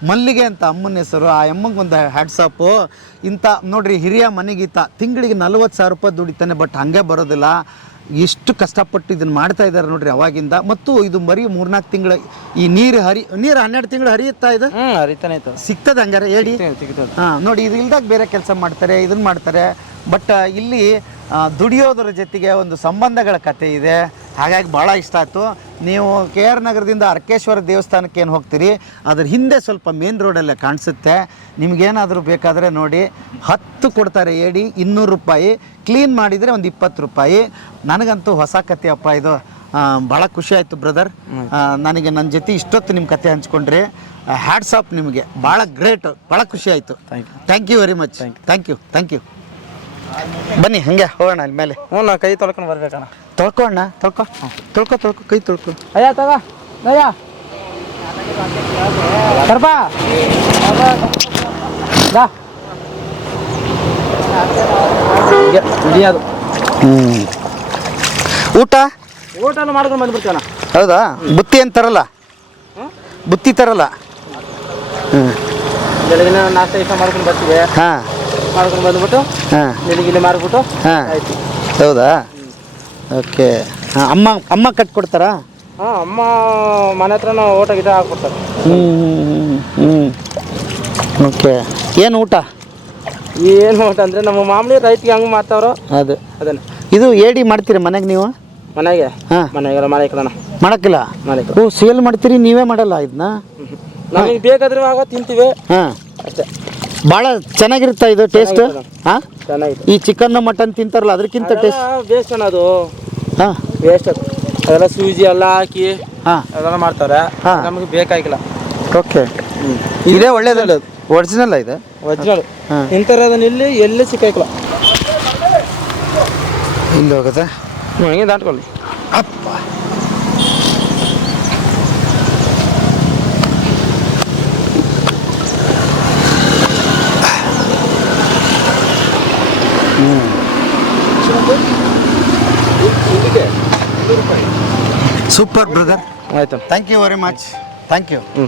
ಮಲ್ಲಿಗೆ ಅಂತ ಅಮ್ಮನ ಹೆಸರು ಆ ಅಮ್ಮಂಗೆ ಒಂದು ಹ್ಯಾಡ್ಸಪ್ಪು ಇಂಥ ನೋಡ್ರಿ ಹಿರಿಯ ಮನೆಗೀತ ತಿಂಗಳಿಗೆ ನಲ್ವತ್ತು ಸಾವಿರ ರೂಪಾಯಿ ದುಡಿತಾನೆ ಬಟ್ ಹಾಗೆ ಬರೋದಿಲ್ಲ. ಎಷ್ಟು ಕಷ್ಟಪಟ್ಟು ಇದನ್ನು ಮಾಡ್ತಾ ಇದ್ದಾರೆ ನೋಡ್ರಿ ಅವಾಗಿಂದ. ಮತ್ತು ಇದು ಮರಿ ಮೂರ್ನಾಲ್ಕು ತಿಂಗಳ ಈ ನೀರು ಹರಿ ನೀರು ಹನ್ನೆರಡು ತಿಂಗಳು ಹರಿಯುತ್ತಾ ಇದೆ? ಹರಿತಾನೆ ಸಿಗ್ತದೆ ಹಂಗಾರೆ ಹೇಳಿ. ಹಾಂ ನೋಡಿ ಇದು ಇಲ್ದಾಗ ಬೇರೆ ಕೆಲಸ ಮಾಡ್ತಾರೆ ಇದನ್ನ ಮಾಡ್ತಾರೆ. ಬಟ್ ಇಲ್ಲಿ ದುಡಿಯೋದ್ರ ಜೊತೆಗೆ ಒಂದು ಸಂಬಂಧಗಳ ಕತೆ ಇದೆ. ಹಾಗಾಗಿ ಭಾಳ ಇಷ್ಟ ಆಯಿತು. ನೀವು ಕೆ ಆರ್ ನಗರದಿಂದ ಅರ್ಕೇಶ್ವರ ದೇವಸ್ಥಾನಕ್ಕೆ ಏನು ಹೋಗ್ತೀರಿ? ಅದ್ರ ಹಿಂದೆ ಸ್ವಲ್ಪ ಮೇನ್ ರೋಡಲ್ಲೇ ಕಾಣಿಸುತ್ತೆ. ನಿಮಗೇನಾದರೂ ಬೇಕಾದರೆ ನೋಡಿ. ಹತ್ತು ಕೊಡ್ತಾರೆ ಏಡಿ ಇನ್ನೂರು ರೂಪಾಯಿ. ಕ್ಲೀನ್ ಮಾಡಿದರೆ ಒಂದು ಇಪ್ಪತ್ತು ರೂಪಾಯಿ. ನನಗಂತೂ ಹೊಸ ಕತೆ ಅಪ್ಪ ಇದು. ಭಾಳ ಖುಷಿ ಆಯಿತು ಬ್ರದರ್ ನನಗೆ ನನ್ನ ಜೊತೆ ಇಷ್ಟೊತ್ತು ನಿಮ್ಮ ಕತೆ ಹಂಚ್ಕೊಂಡ್ರಿ. ಹ್ಯಾಟ್ಸ್ ಆಫ್ ನಿಮಗೆ. ಭಾಳ ಗ್ರೇಟ್ ಭಾಳ ಖುಷಿ ಆಯಿತು. Thank you very much thank you thank you ಬನ್ನಿ ಹಂಗೆ ಹೋಗೋಣ ಅಲ್ಲಿ ಮೇಲೆ. ಹ್ಞೂ ನಾ ಕೈ ತೊಳ್ಕೊಂಡು ಬರ್ಬೇಕಣ್ಣ. ತೊಳ್ಕೊಣ್ಣ ತೊಳ್ಕೊ. ತೊಳ್ಕೊ ತೊಳ್ಕೊ ಕೈ ತೊಳ್ಕೊ. ಅಯ್ಯ ತಗ. ಅಯ್ಯ. ಸರ್ಪ. ಹಿಡಿಯೋದು ಹ್ಞೂ ಊಟ? ಊಟನ ಮಾಡ್ಕೊಂಡು ಬಂದ್ಬಿಡ್ತೀವಣ್ಣ. ಹೌದಾ? ಬುತ್ತಿ ಅಂತ ತರಲ್ಲ? ಬುತ್ತಿ ತರಲ್ಲ? ಹ್ಞೂ ಬೆಳಗಿನ ನಾಷ್ಟ ಇಷ್ಟ ಮಾಡ್ಕೊಂಡು ಬರ್ತೀವಿ. ಹಾಂ. ಮಾಡ್ಕೊಂಡು ಬಂದ್ಬಿಟ್ಟು ಹಾಂ. ಇಲ್ಲಿ ಮಾರ್ಬಿಟ್ಟು ಹಾಂ. ಆಯ್ತು. ಹೌದಾ? ಓಕೆ. ಹಾಂ ಅಮ್ಮ ಅಮ್ಮ ಕಟ್ಕೊಡ್ತಾರಾ? ಹಾಂ ಅಮ್ಮ ಮನೆ ಹತ್ರನೂ ಊಟ ಗಿಟ ಹಾಕ್ಬಿಡ್ತಾರೆ. ಹ್ಞೂ ಹ್ಞೂ ಓಕೆ. ಏನು ಊಟ? ಏನು ಊಟ ಅಂದರೆ ನಮ್ಮ ಮಾಮೂಲಿ ರೈತಿಗೆ ಹಂಗೆ ಮಾಡ್ತಾವ್ರು. ಅದು. ಅದನ್ನ. ಇದು ಏಡಿ ಮಾಡ್ತೀರಿ ಮನೆಗೆ ನೀವು? ಮನೆಗೆ. ಹಾಂ. ಮನೆಗೆಲ್ಲ ಮಾಲೀಕರಣ ಮಾಡಕ್ಕಿಲ್ಲ? ಮಾಲೀಕರು ಓ ಸೇಲ್ ಮಾಡ್ತೀರಿ ನೀವೇ ಮಾಡಲ್ಲ ಇದನ್ನ? ನಮಗೆ ಬೇಕಾದ್ರೆ ಆಗ ತಿಂತೀವಿ. ಹಾಂ. ಅಷ್ಟೇ. ಭಾಳ ಚೆನ್ನಾಗಿರುತ್ತಾ ಇದು ಟೇಸ್ಟ್ ಹಾಂ ಚೆನ್ನಾಗಿದೆ. ಈ ಚಿಕನ್ ಮಟನ್ ತಿಂತಾರಲ್ಲ ಅದಕ್ಕಿಂತ ಟೇಸ್ಟ್ ವೇಸ್ಟ್ ಅಣ್ಣ ಅದು. ಹಾಂ. ವೇಸ್ಟ್ ಅದು. ಅದೆಲ್ಲ ಸೂಜಿ ಎಲ್ಲ ಹಾಕಿ ಹಾಂ. ಅದೆಲ್ಲ ಮಾಡ್ತಾರೆ. ಹಾಂ. ನಮಗೆ ಬೇಕಾಗಿಲ್ಲ. ಓಕೆ ಇದೇ ಒಳ್ಳೇದು ಒರಿಜಿನಲ್ ಇದೆ? ಒರಿಜಿನಲ್ ಹಾ. ಇಂಥರದನ್ನ ಇಲ್ಲಿ ಎಲ್ಲಿ ಸಿಕ್ಕಾಕಿಲ್ಲ ಇಲ್ಲಿ ಹೋಗುತ್ತೆ ಹಂಗೆ ದಾಟ್ಕೊಳ್ಳಿ. ಅಪ್ಪ. ಸೂಪರ್ ಬ್ರದರ್ ಆಯ್ತು thank you very much thank you ಹ್ಞೂ